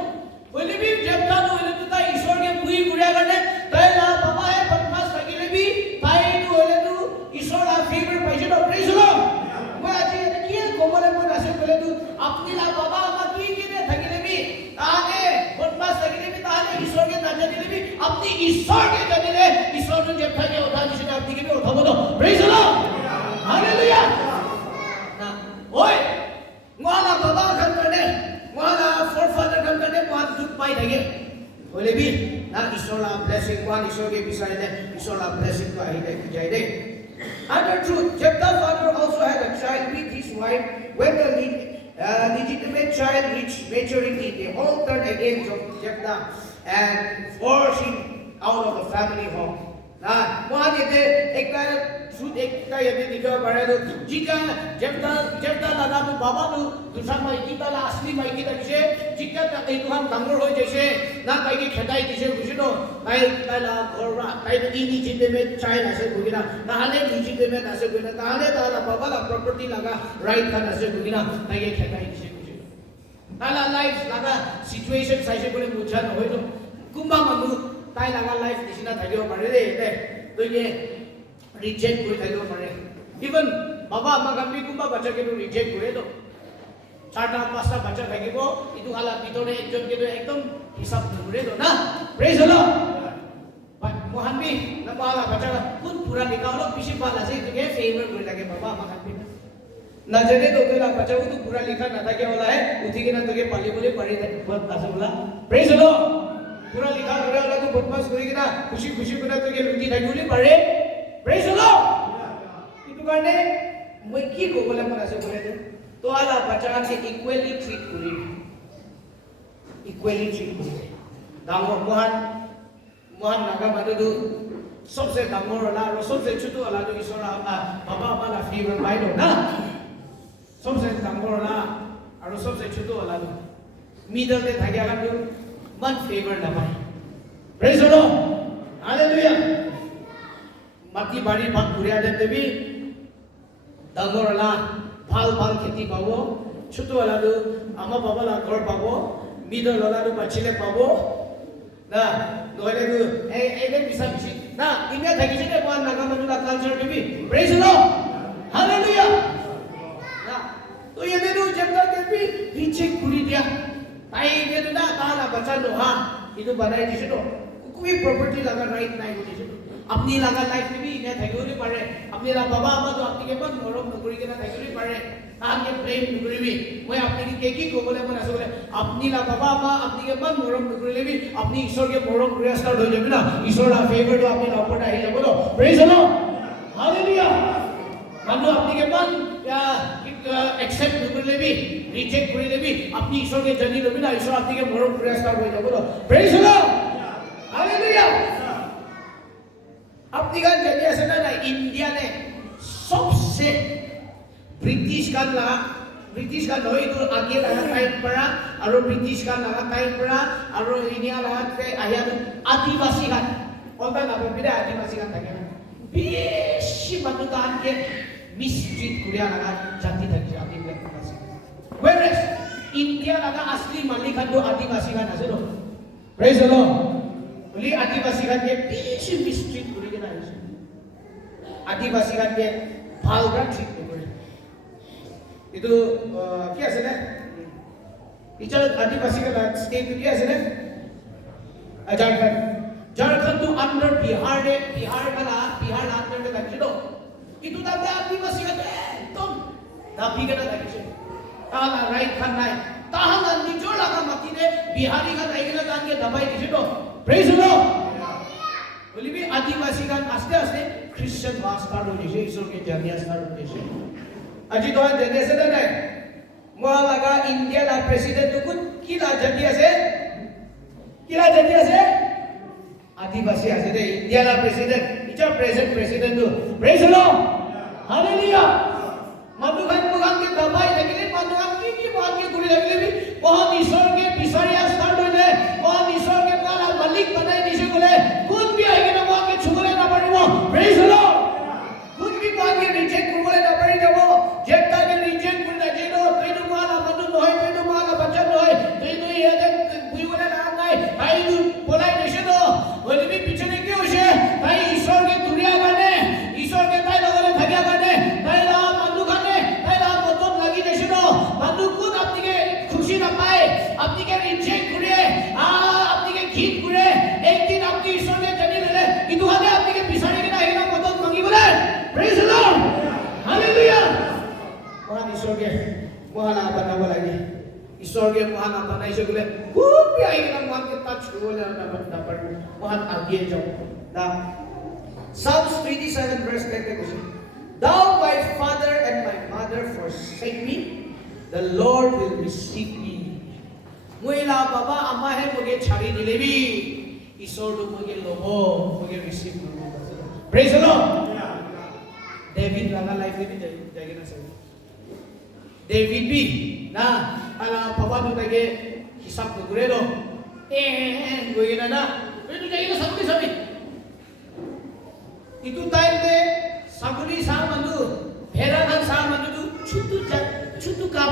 boleh भी जब तक तो बोले तो ता ईश्वर के पूरी गुड़िया करने ताई ला बाबा है बदमाश लगे भी ताई तो बोले तो ईश्वर ला फेवर पैसे तो praise the lord मैं आज ये देखिए कोमले में ऐसे बोले तो अपनी ला बाबा अम्मा की ने थकीले भी ताने बदमाश लगे भी ताने ईश्वर के नजर दिले भी अपनी ईश्वर के जदिले ईश्वर ने जब तक उठा जिसने अपनी के भी उठा बोलो praise the lord हालेलुया ना ओए वाला बाबा kan करने वाला forefather kan करने बहुत दुख पाई लगे बोले भी ना ईश्वर ला blessing को ईश्वर के विषय में ईश्वर ला blessing को आई दे जाए दे other truth Jephthah father also had a child with his wife when the legitimate child reached maturity they all turned against Jephthah and forced him out of the family home ना वहाँ ये एक का सूद एक का ये दिखा पड़ा तो जिका जब लगा तो बाबा तो दूसरा माइकी ता असली माइकी ता किसे जिका एक तो हम तंगड़ हो जैसे ना कहीं की खेताई किसे कुछ तो ताई ला घोड़ा ताई तो इन्हीं चीज़ में चाय ना से कोई ना ताले चीज़ में ना से कोई ना ताले ताला बाबा ला प्रॉपर्टी लगा राइट का ना से कोई ना ताई की खेताई किसे कुछ ताला लाइफ लगा सिचुएशन साइज़ कोई मुझे ना हो तो कुंभा मनु ताई लगा लाइफ किसी ना थके हो पड़े दे तो ये रिजेक्ट कोई थके हो पड़े इवन बाबा अम्मा कभी कुंभा बच्चा के तो रिजेक्ट हुए तो चार्टा पास्ता बच्चा थके को इतु हाला बीतो ने एक जन के तो एकदम हिसाब ढूंढे तो ना प्रेज लो मोहन भी ना बाला बच्चा खुद पूरा निकालो पीछे बाला से तो क्या फेवर कोई लगे बाबा अम्मा कभी ना जने तो तेरा बच्चा को तो पूरा लिखा ना था क्या वाला है उठी के ना तो क्या पाली बोले पढ़े थे बहुत ऐसा बोला प्रेज लो पूरा लिखा पूरा वाला तो बदमाश करेगी ना खुशी खुशी बना तो ये लुटी नहीं बोले पढ़े प्रेज लो इतु करने मैं की को बोला मना से बोले तो आला बच्चा के इक्वली ट्रीट करी दांगोर मोहन नागा बंदु सबसे दांगोर वाला और सबसे छोटू वाला तो ईश्वर बाबा वाला फेवर भाई दो ना सबसे दांगोर वाला और सबसे छोटू वाला तो मिडल में था क्या कर दो मन फेवर ना पाए प्रेज द लॉर्ड हालेलुया माटी बाड़ी भाग पुरिया देते भी दांगोर वाला भाल खेती पावो छोटू वाला तो आमा बाबा ला घर पावो मिडल वाला तो बच्चे पावो ना नोले तो एक बिसा बिसी ना इन्हें थकी चले पान नागा मनुला कल्चर में भी प्रेज द लॉर्ड हालेलुया ना तो ये देखो जब तक भी पीछे पूरी दिया ताई के तो ना ताला बच्चा लोहा itu बनाई दिसे तो कोई प्रॉपर्टी लगा राइट नहीं हो दिसे अपनी लगा लाइफ में भी ने थैगोरी पड़े अपनी ला बाबा अम्मा तो अपनी के बन मरम नौकरी के ना थैगोरी पड़े तान के प्रेम नौकरी भी मैं अपनी की को बोले मन ऐसे बोले अपनी ला बाबा अम्मा अपनी के बन मरम नौकरी ले भी अपनी ईश्वर के मरम क्रिया स्टार्ट हो जाए ना ईश्वर का फेवर तो अपनी ला ऊपर आ ही जाए बोलो प्रेज द लॉर्ड हालेलुया मानो अपनी के बन या एक्सेप्ट नौकरी ले भी रिजेक्ट कर ले भी अपनी ईश्वर के जनी ले भी ना ईश्वर अपनी के मरम क्रिया स्टार्ट हो जाए बोलो प्रेज द लॉर्ड हालेलुया अपनी का जनी ऐसे ना इंडिया ने सबसे ब्रिटिश का लोही तो आगे लगा टाइम पड़ा और ब्रिटिश का लगा टाइम पड़ा और इंडिया लगा के आया तो आदिवासी का और ना बेबी आदिवासी का था बेशी मतदान के मिसट्रीट कुरिया लगा जाति तक आदिवासी whereas इंडिया लगा असली मालिक तो आदिवासी का ना सुनो प्रेज द लॉर्ड बोली आदिवासी का के बेशी मिसट्रीट कुरिया ना आदिवासी का के भालरा ट्रीट itu क्या है ना इचल आदिवासी का स्टेट क्या है ना झारखंड तो अंडर बिहार अंडर में लगे तो itu तब आदिवासी का एकदम दाबी का लगे ताला राइट खान नहीं ताहला निजो लगा मती ने बिहारी का लाइक ना जान के दबाई दिसे तो प्रेज द लॉर्ड बोली भी आदिवासी का आस्ते आस्ते क्रिश्चियन वास स्टार्ट हो जैसे ईश्वर के जर्नी स्टार्ट हो जैसे अजी तो जने से ना मोआ लगा इंडिया ला प्रेसिडेंट तो कुछ किला जतिया से आदिवासी आसे दे इंडिया ला प्रेसिडेंट इचा प्रेसिडेंट तो प्रेज द लॉर्ड हालेलुया मनुखान के दबाई लगे मनुखान की बात के गुड़ी लगे भी बहुत ईश्वर के बिसारिया स्टार्ट हो जाए बहुत ईश्वर के काला मालिक बनाई दिसे बोले खुद भी आएगी ना वहां के छुगले ना पड़ी वो प्रेज द लॉर्ड खुद भी बात के रिजेक्ट करले ना पड़ी जब जेटा के रिजेक्ट करना जेनो तेनु माला मनु नय तेनु माला बच्चा नय तेनु ये बुइवले ना नहीं भाई तू बोलाई दिसे तो बोले भी पीछे नहीं क्यों से भाई ईश्वर के दुनिया गाने ईश्वर के ताई लगले थकिया गाने ताई ला मनु गाने ताई ला मतलब लगी दिसे तो मनु खुद अपनी के खुशी ना पाए अपनी के रिजेक्ट करे अपनी के गीत करे एक दिन अपनी ईश्वर के जनी ले इतु हाथे अपनी के बिसारी के ना हेना मतलब मांगी बोले प्रेज द लॉर्ड हालेलुया वहां ईश्वर के वहां ना बनावा लगे ईश्वर के वहां ना बनाई से बोले खूब भी आई ना वहां के टच बोले ना बंदा पर वहां आगे जाओ दा Psalms 27 verse 10 देखो Thou my father and my mother forsake me the Lord will receive me मुइला बाबा अम्मा है मुझे छाड़ी दिले भी ईश्वर तो मुझे लोगो मुझे रिसीव करो प्रेज द लॉर्ड डेविड लगा लाइफ में भी जाएगा ना सब डेविड भी ना अला पापा तो तके हिसाब तो करे लो कोई ना तो जाएगा ना सब सभी itu time de sabuli sa manu heranan sa manu tu chutu kam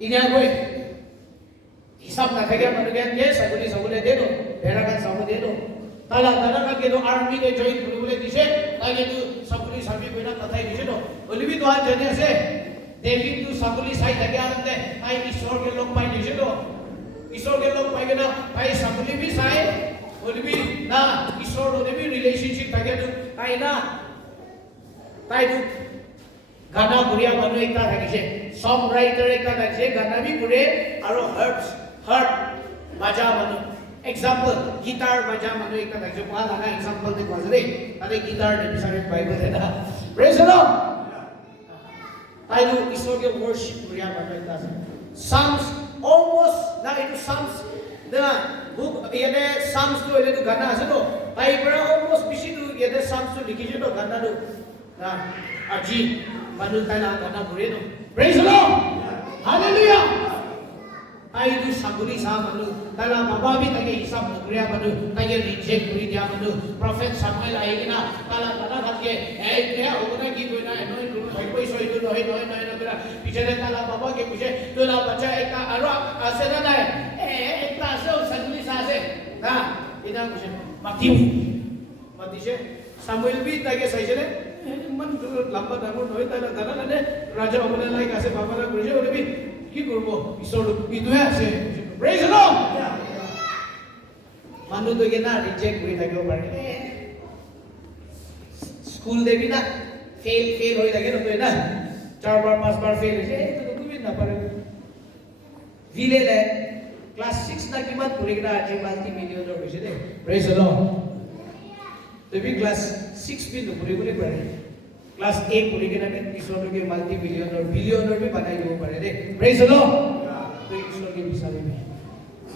ini agoi hisab na kaya manu ke sabuli de do heranan sa de do tala ka ke do army de join bole dise tage tu sabuli sabi bena kathai dise do bolibi to आज जने से देवी तू sabuli sai tage आनंद आई ईश्वर के लोग पाई दise do ईश्वर के लोग पाई के ना आई sabuli भी sai Boulby ना ईश्वर ने भी रिलेशनशिप থাকে তো তাই না তাই তো গানা গুড়িয়া মানুহ একটা থাকিছে সং রাইটার একটা থাকিছে গানা বি গুড়ে আৰু হাৰ্ট বাজা মানুহ এক্সাম্পল গিটাৰ বাজা মানুহ একটা থাকিছে কোৱা লাগা এক্সাম্পল দেখো আছে তাতে গিটার ডিভিশনে বাইবেল এটা প্রেজ দ লর্ড তাই তো ईश्वर के वर्शिप গুড়িয়া মানুহ একটা আছে Psalms almost না এটা Psalms ना बुक ये ने Psalms तो ये तो गाना है तो ताई बड़ा almost बिशी तो ये ने Psalms तो लिखी जो तो गाना तो ना अजी मनु ताला गाना बुरे तो praise the Lord hallelujah आई तो सागुली सा मनु ताला बाबा भी तके हिसाब नगरिया मनु तके रिजेक्ट करी दिया मनु प्रॉफेट सामुएल आएगी ना ताला गाना खात के ए के होना की कोई ना नोई कोई सोई तो नोई ना करा पीछे ने ताला बाबा के पीछे तो ना बच्चा एक आरो आसे ना एक तासो सागुली सा से ना इना कुछ मती से सामुएल भी तके सही से मन लंबा दामो नोई ताला गाना ने राजा होने लायक आसे बाबा ना कुछ बोले भी কি কৰিব ঈশ্বৰটো ইটোহে আছে প্ৰেজ দ্য লৰ্ড মানুহটো কেনা ৰিজেক্ট কৰি থাকিব পাৰে স্কুল দেবি না ফেল হৈ থাকে নকয় না 4 বাৰ 5 বাৰ ফেল হৈছে এইটো তুমি নাপাৰে ভিলেলে ক্লাছ 6 না কিমান পঢ়ি কিনা আজি মাল্টি মিলিয়নৰ হৈছে দে প্ৰেজ দ্য লৰ্ড তুমি ক্লাছ 6 বি নপঢ়ি বুলি পাৰে ক্লাছ 8 পঢ়ি কিনা ঈশ্বৰটোকে মাল্টি মিলিয়নৰ বিলিয়নৰ বি বনাই দিব পাৰে দে প্ৰেজ দ্য লৰ্ড তুই ঈশ্বৰকে বিচাৰিবি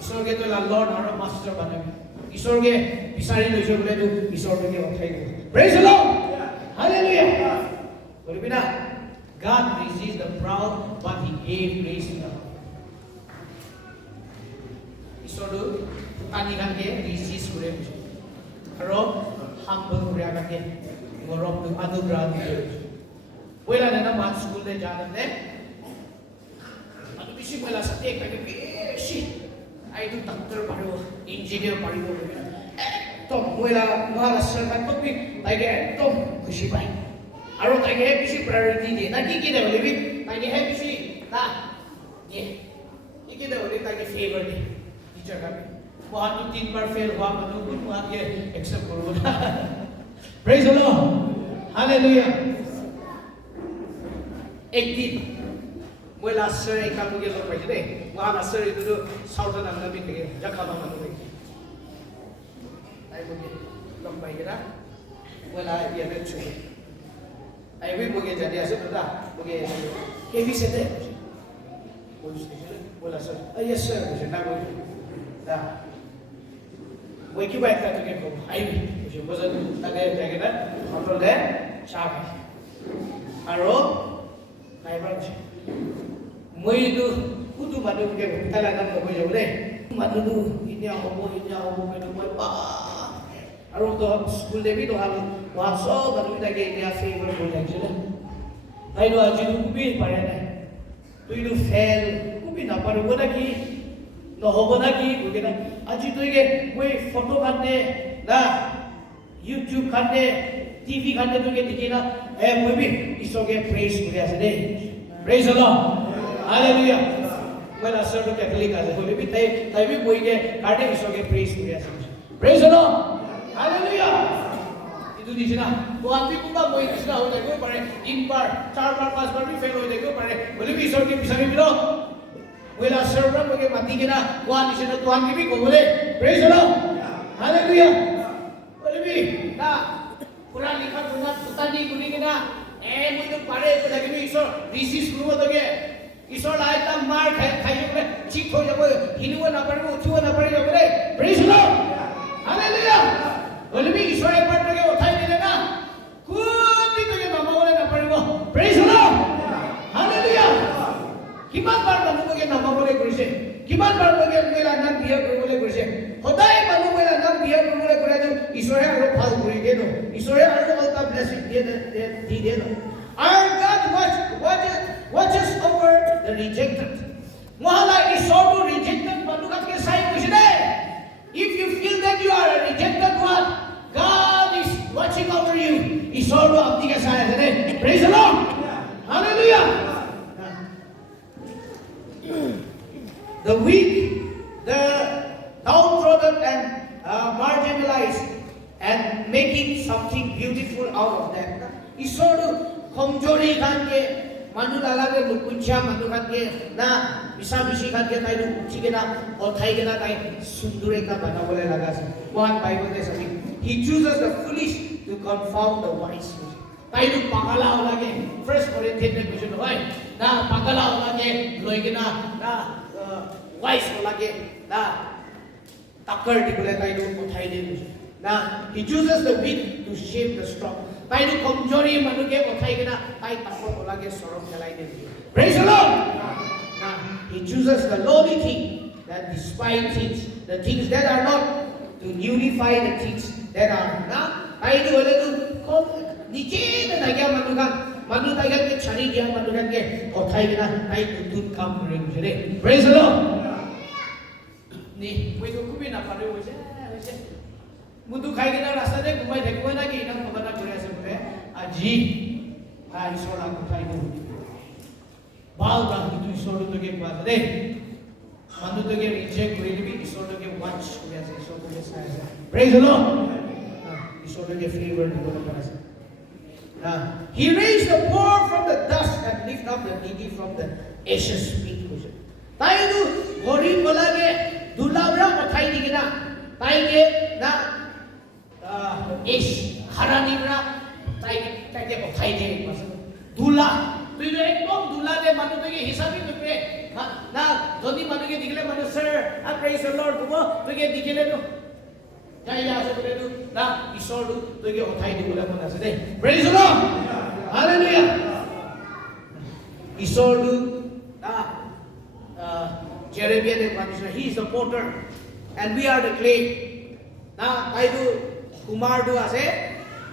ঈশ্বৰকে তই লৰ্ড আৰু মাষ্টাৰ বনাবি ঈশ্বৰকে বিচাৰি লৈছো বোলে তো ঈশ্বৰটোকে উঠাই দিব প্ৰেজ দ্য লৰ্ড হালেলুয়া বলিবি না God resists the proud but he gave grace to the ঈশ্বৰটো পানী কাকে ৰিচিভ কৰে আৰু humble করে আগে গরম তো আদুগ্রাহ দিয়ে ওইলা না মাছ স্কুলে যান দে আমি বেশি বলা সাথে কাকে বেশি আইতো ডাক্তার পারো ইঞ্জিনিয়ার পারিব একদম ওইলা মহারাষ্ট্রের কাকবি তাইকে একদম খুশি পাই আর তাইকে বেশি প্রায়োরিটি দিয়ে না কি দেব লিবি তাইকে বেশি না কি দেব লিবি তাইকে ফেভার দিয়ে টিচার কাকে वहाँ 3 बार फेल हुआ मनु को वहाँ के एक्सेप्ट करो ना प्रेज द लॉर्ड हालेलुया एक दिन मैं लास्ट से एक काम किया तो पैसे दे वहाँ लास्ट से itu tuh साउथर्न अंदर भी कहीं जगह बांध मनु लगी आई मुझे कम पाई क्या मैं ला ये मैं चुके आई भी मुझे jadi ऐसे तो dah मुझे केवी से दे बोला सर yes sir मुझे ना बोल dah Woi kiba ekta tuke ko aibi je bozan tage jage na hotel de cha khai aro naibar je moi du kutu manu ke tala nam ko je bole manu du inya hobo ke moi pa aro to school de bi to hal wa so manu tage inya favor ko je na ai do aji du bi pare na tu du fail ku bi na paru ko na ki no hobo na ki ko na আজি তুইকে মই photo কাটে না YouTube কাটে TV কাটে তুইকে দেখি না এ মই B ঈশ্বরকে প্রেজ করে আছে দে প্রেজ দ্য লর্ড হালেলুয়া মই লাস্টটো ক্যাথলিক আছে বলি বি তাই বি মইকে কাটে ঈশ্বরকে প্রেজ করে আছে প্রেজ দ্য লর্ড হালেলুয়া ইটো দিছি না তো আপনি কোনবা মই দিছি না হৈ যাইব পারে 3 বার 4 বার 5 বার বি ফেল হৈ যাইব পারে বলি বি ঈশ্বরকে বিচাৰি বিলো Wela server bagi mati kita Tuhan di sana Tuhan kimi ko boleh praise the Lord haleluya boleh bi nah Quran likha sunat putani kuni kita muidu pare ko lagi bi isor disease kuruba toge isor lai ta mar khai jole chik ho jabo hiluwa na paribo uthuwa na paribo boleh praise the Lord haleluya boleh bi isor ekbar toge uthai dile na kuti toge namabole na paribo praise the Lord haleluya কিমান বার মানুহে নামাবলে কৰিছে কিমান বাৰ লোকে মেলা নাম বিয়া কৰিবলৈ কৰিছে সদায় মানুহে নাম বিয়া কৰিবলৈ কৰে যে ঈশ্বৰে আৰু ভাল কৰি দিয়ে ন ঈশ্বৰে আৰু অলটা ব্লেসিং দিয়ে ন our God watches over the rejected মহালা ঈশ্বৰটো ৰিজেক্টেড মানুহকে চাই কৈছে দে if you feel that you are a rejected one God is watching over you ঈশ্বৰটো আপোনাক চাই আছে দে praise the Lord hallelujah the weak, the downtrodden and marginalized, and making something beautiful out of them. Isoru komjori kanke manu dalage nukuncha manu kanke na bisa bisi kanke tai nu chike na othai ke na tai sundure ka banabole laga ase. One Bible de sabi. He chooses the foolish to confound the wise. Tai nu pagala lage. First Corinthians में कुछ होय ना pagala lage loi ke na wise ko lage na takkar dibole tai nu uthai de na he chooses the weak to shape the strong tai nu kamjori manu ke uthai ke na tai takkar ko lage sorom khelai de praise the Lord na he chooses the lowly thing that despise things the things that are not to unify the things that are na tai nu hole tu kom niche na lagya manu tai ke chari dia manu ke uthai ke na tai tutut kam kore jere praise the Lord ni moi ko kubi na pare hoise mudu khai ke na rasta de gumai thakbo na ki ina bana kore ase bole aji ai sora ko khai ko bal da ঈশ্বৰটোকে কোৱা যায় দেই মানুহটোকে reject কৰি দিবি ঈশ্বৰটোকে watch কৰি আছে ঈশ্বৰটোকে চাই আছে praise the lord ঈশ্বৰটোকে favour দিবলৈ পৰা আছে He raised the poor from the dust and lifted up the needy from the ashes pit. তাইতো গরিব বলাগে দুলাবরা উঠাই দিকে না তাইকে না এস হারানিবরা তাইকে উঠাই দিয়ে দুলা তুই তো একদম দুলালে মানুষকে হিসাবই করবে না যদি মানুষকে দেখলে মানুষ স্যার আর প্রেজ দ্য লর্ড তুমি তুইকে দেখিলে তো যাই আছে বলে তো না ঈশ্বরটো তুইকে উঠাই দিবলৈ মন আছে দেই প্রেজ দ্য লর্ড হালেলুয়া ঈশ্বরটো না Jeremiah the prophet, he is the potter and we are the clay. Na taidu kumar du ase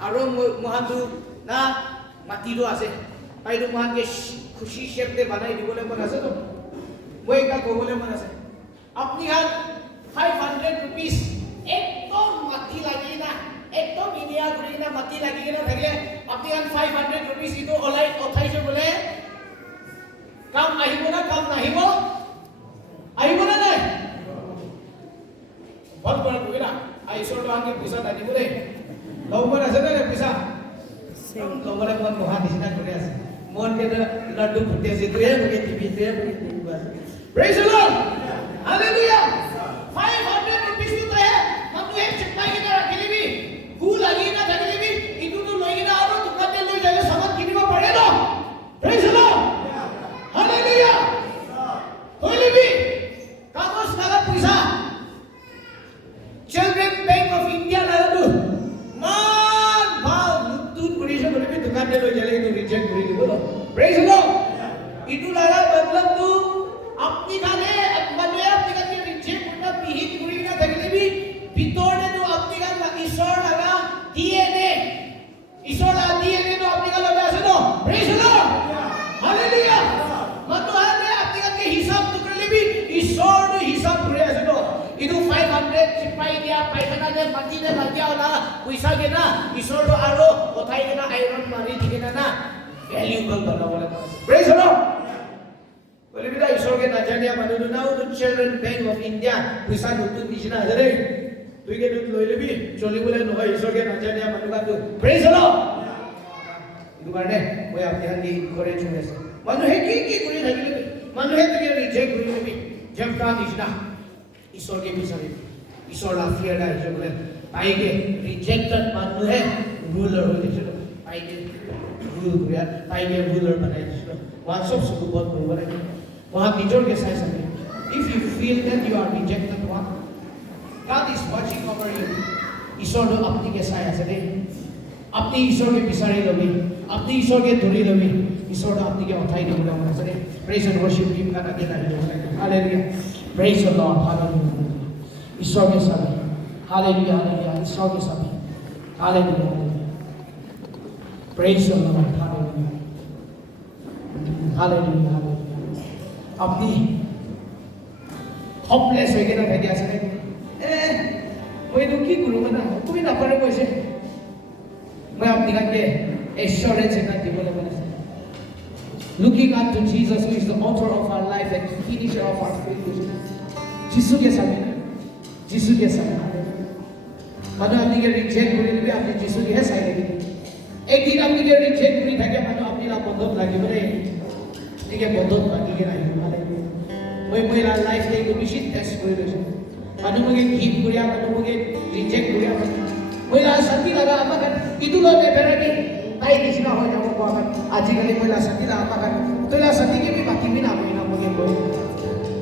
aro mohan du na mati du ase. Taidu mohan ke khushi shape de banai dibole mon ase to. Moi ka kobole mon ase. Apni han 500 rupees ekdom mati lagi na ekdom India guri na mati lagi na thakle apni han 500 rupees ito olai othai je bole kam ahibo na kam nahibo আহিব না নাই বল বল কইরা আইছৰ আনকে পইচা দাদি বলে লওবৰ আছে না পইচা লওবৰে মন মহা দিনা কৰি আছে মন কে লাড্ডু ফুটে আছে তুই মুকে টিভি তে praise the Lord hallelujah 500 rupees তো হে মানু এক চিপাই কে ৰাখিলিবি গু লাগি না থাকিলিবি ইটো তো লৈ কিনা আৰু দোকানতে লৈ যালে সামান কিনিব পাৰে ন প্রেজ দ্য লর্ড হালেলুয়া কইলিবি Kamus naga puisa. Children Bank of India naga tu. Man bhal nutun puisa bole bhi dukan de loi jale itu reject kori di bolo. Praise the Lord. Itu naga matlab tu apni gane mane apni gane reject kurna pihit kori na thakile bhi bitor de tu apni gane ishor naga DNA. Ishor naga DNA tu apni gane lobe ase no. Praise the Lord. Hallelujah. Matu hane apni gane hisab tu kar lebi ঈশ্বৰ হিসাব কৰি আছে তো ইটো 500 চিপাই দিয়া পাইখানা দে মাটি দে লাগিয়া না পইচা কে না ঈশ্বৰটো আৰু কথাই কেনা আইৰন মাৰি দিকে না ভ্যালুয়েবল বনাবলে প্ৰেজ দ্য লৰ্ড বলে বিদা ঈশ্বৰকে নাজানিয়া মানুহ না ও চিলড্ৰেন বেংক অফ ইণ্ডিয়া পইচা নতুন নিচিনা আছে ৰে তুই কে লৈ লবি চলিবলে নহয় ঈশ্বৰকে নাজানিয়া মানুহ কাটো প্ৰেজ দ্য লৰ্ড ইটো কাৰণে মই আপোনাক এনকৰেজ কৰি আছে মানুহে কি কৰি থাকিলে মানুহে তুই ৰিজেক্ট কৰি লবি Jemka Nishna, Isor ke Pisari, Isor la fear da Isor Aige rejected manu hai ruler ho jise Aige rule kiya Aige ruler banai jise One sob suku bahut over hai wahan nijor ke sai sakte if you feel that you are rejected one God is watching over you Isor lo apni ke sai ase de apni Isor ke Pisari lobi apni Isor ke dhuri lobi Isor lo apni ke uthai de bola ase de praise and worship him kana ke nahi Hallelujah. Praise the Lord. Hallelujah. Ishwar ke sabhi. Hallelujah. Hallelujah. Ishwar ke sabhi. Hallelujah. Hallelujah. Praise the Lord. Hallelujah. Hallelujah. Hallelujah. Apni hopeless hoike na thaki ase moi to ki kuru mana koi na pare koise moi apni ke assurance ekta dibole mana Looking unto Jesus, who is the author of our life and finisher of our faith. Jesus ke sabe, Jesus ke sabe. Manu apni ke reject kori dibe, apni Jesus ke sai lagi. Ek din apni ke reject kori thake, manu apni la bodot lagi bole. Tike bodot lagi ke nahi. Moi la life ke ko bishi test kori dibe. Manu moge hit koriya, manu moge reject koriya. Moi la sati laga amakan itu lo de ferani. তাই নিচিনা হৈ যাব কোৱা আজিকালি মহিলা সতী লামা কান তোলা সতী কে भी बाकी भी ना होई ना मोगे कोई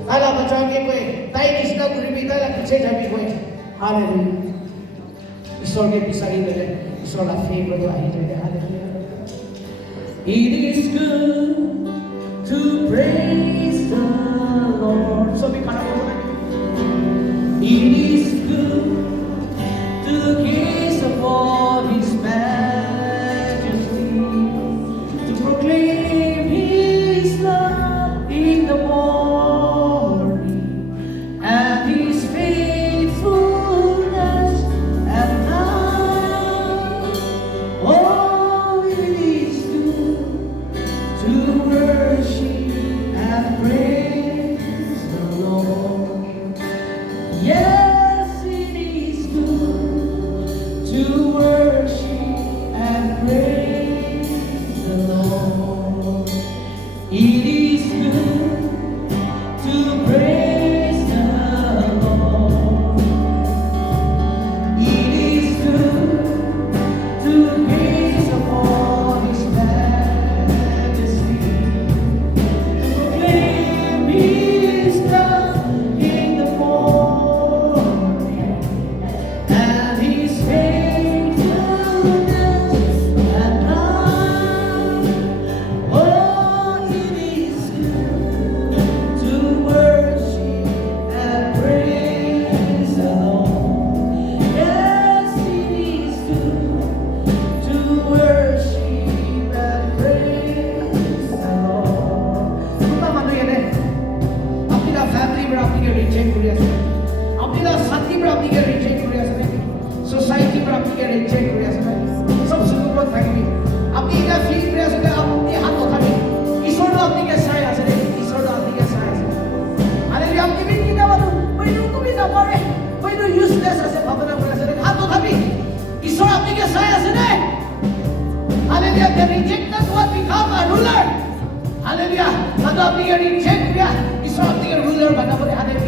ताला बचाओ के कोई ताई निचिना गुरी भी ताला पीछे जाबी कोई हालेलुया ईश्वर के पिसारी ले ईश्वर ला फेवर तो आई जाए hallelujah It is good to praise the Lord सभी खाना बोलो It is good to gaze upon his proclaim his love in the morning and his faithfulness at night. Oh, it is good to worship and praise পৰা আপুনি reject কৰি আছে নেকি society পৰা আপুনি ৰিজেক্ট কৰি আছে নেকি সব সুযোগত থাকিবি আপুনি এটা ফিল কৰি আছে আপুনি হাত উঠাবি ঈশ্বৰটো আপুনি চাই আছে নেকি ঈশ্বৰটো আপুনি চাই আছে হালেলুয়া আপুনি কিনা বানো মইনো তুমি নকৰে মইনো ইউজলেছ আছে ভাবনা কৰি আছে হাত উঠাবি ঈশ্বৰ আপুনি চাই আছে নে Hallelujah, the rejected one become a ruler. Hallelujah, kalau apni reject dia, Islam apni ruler bana boleh.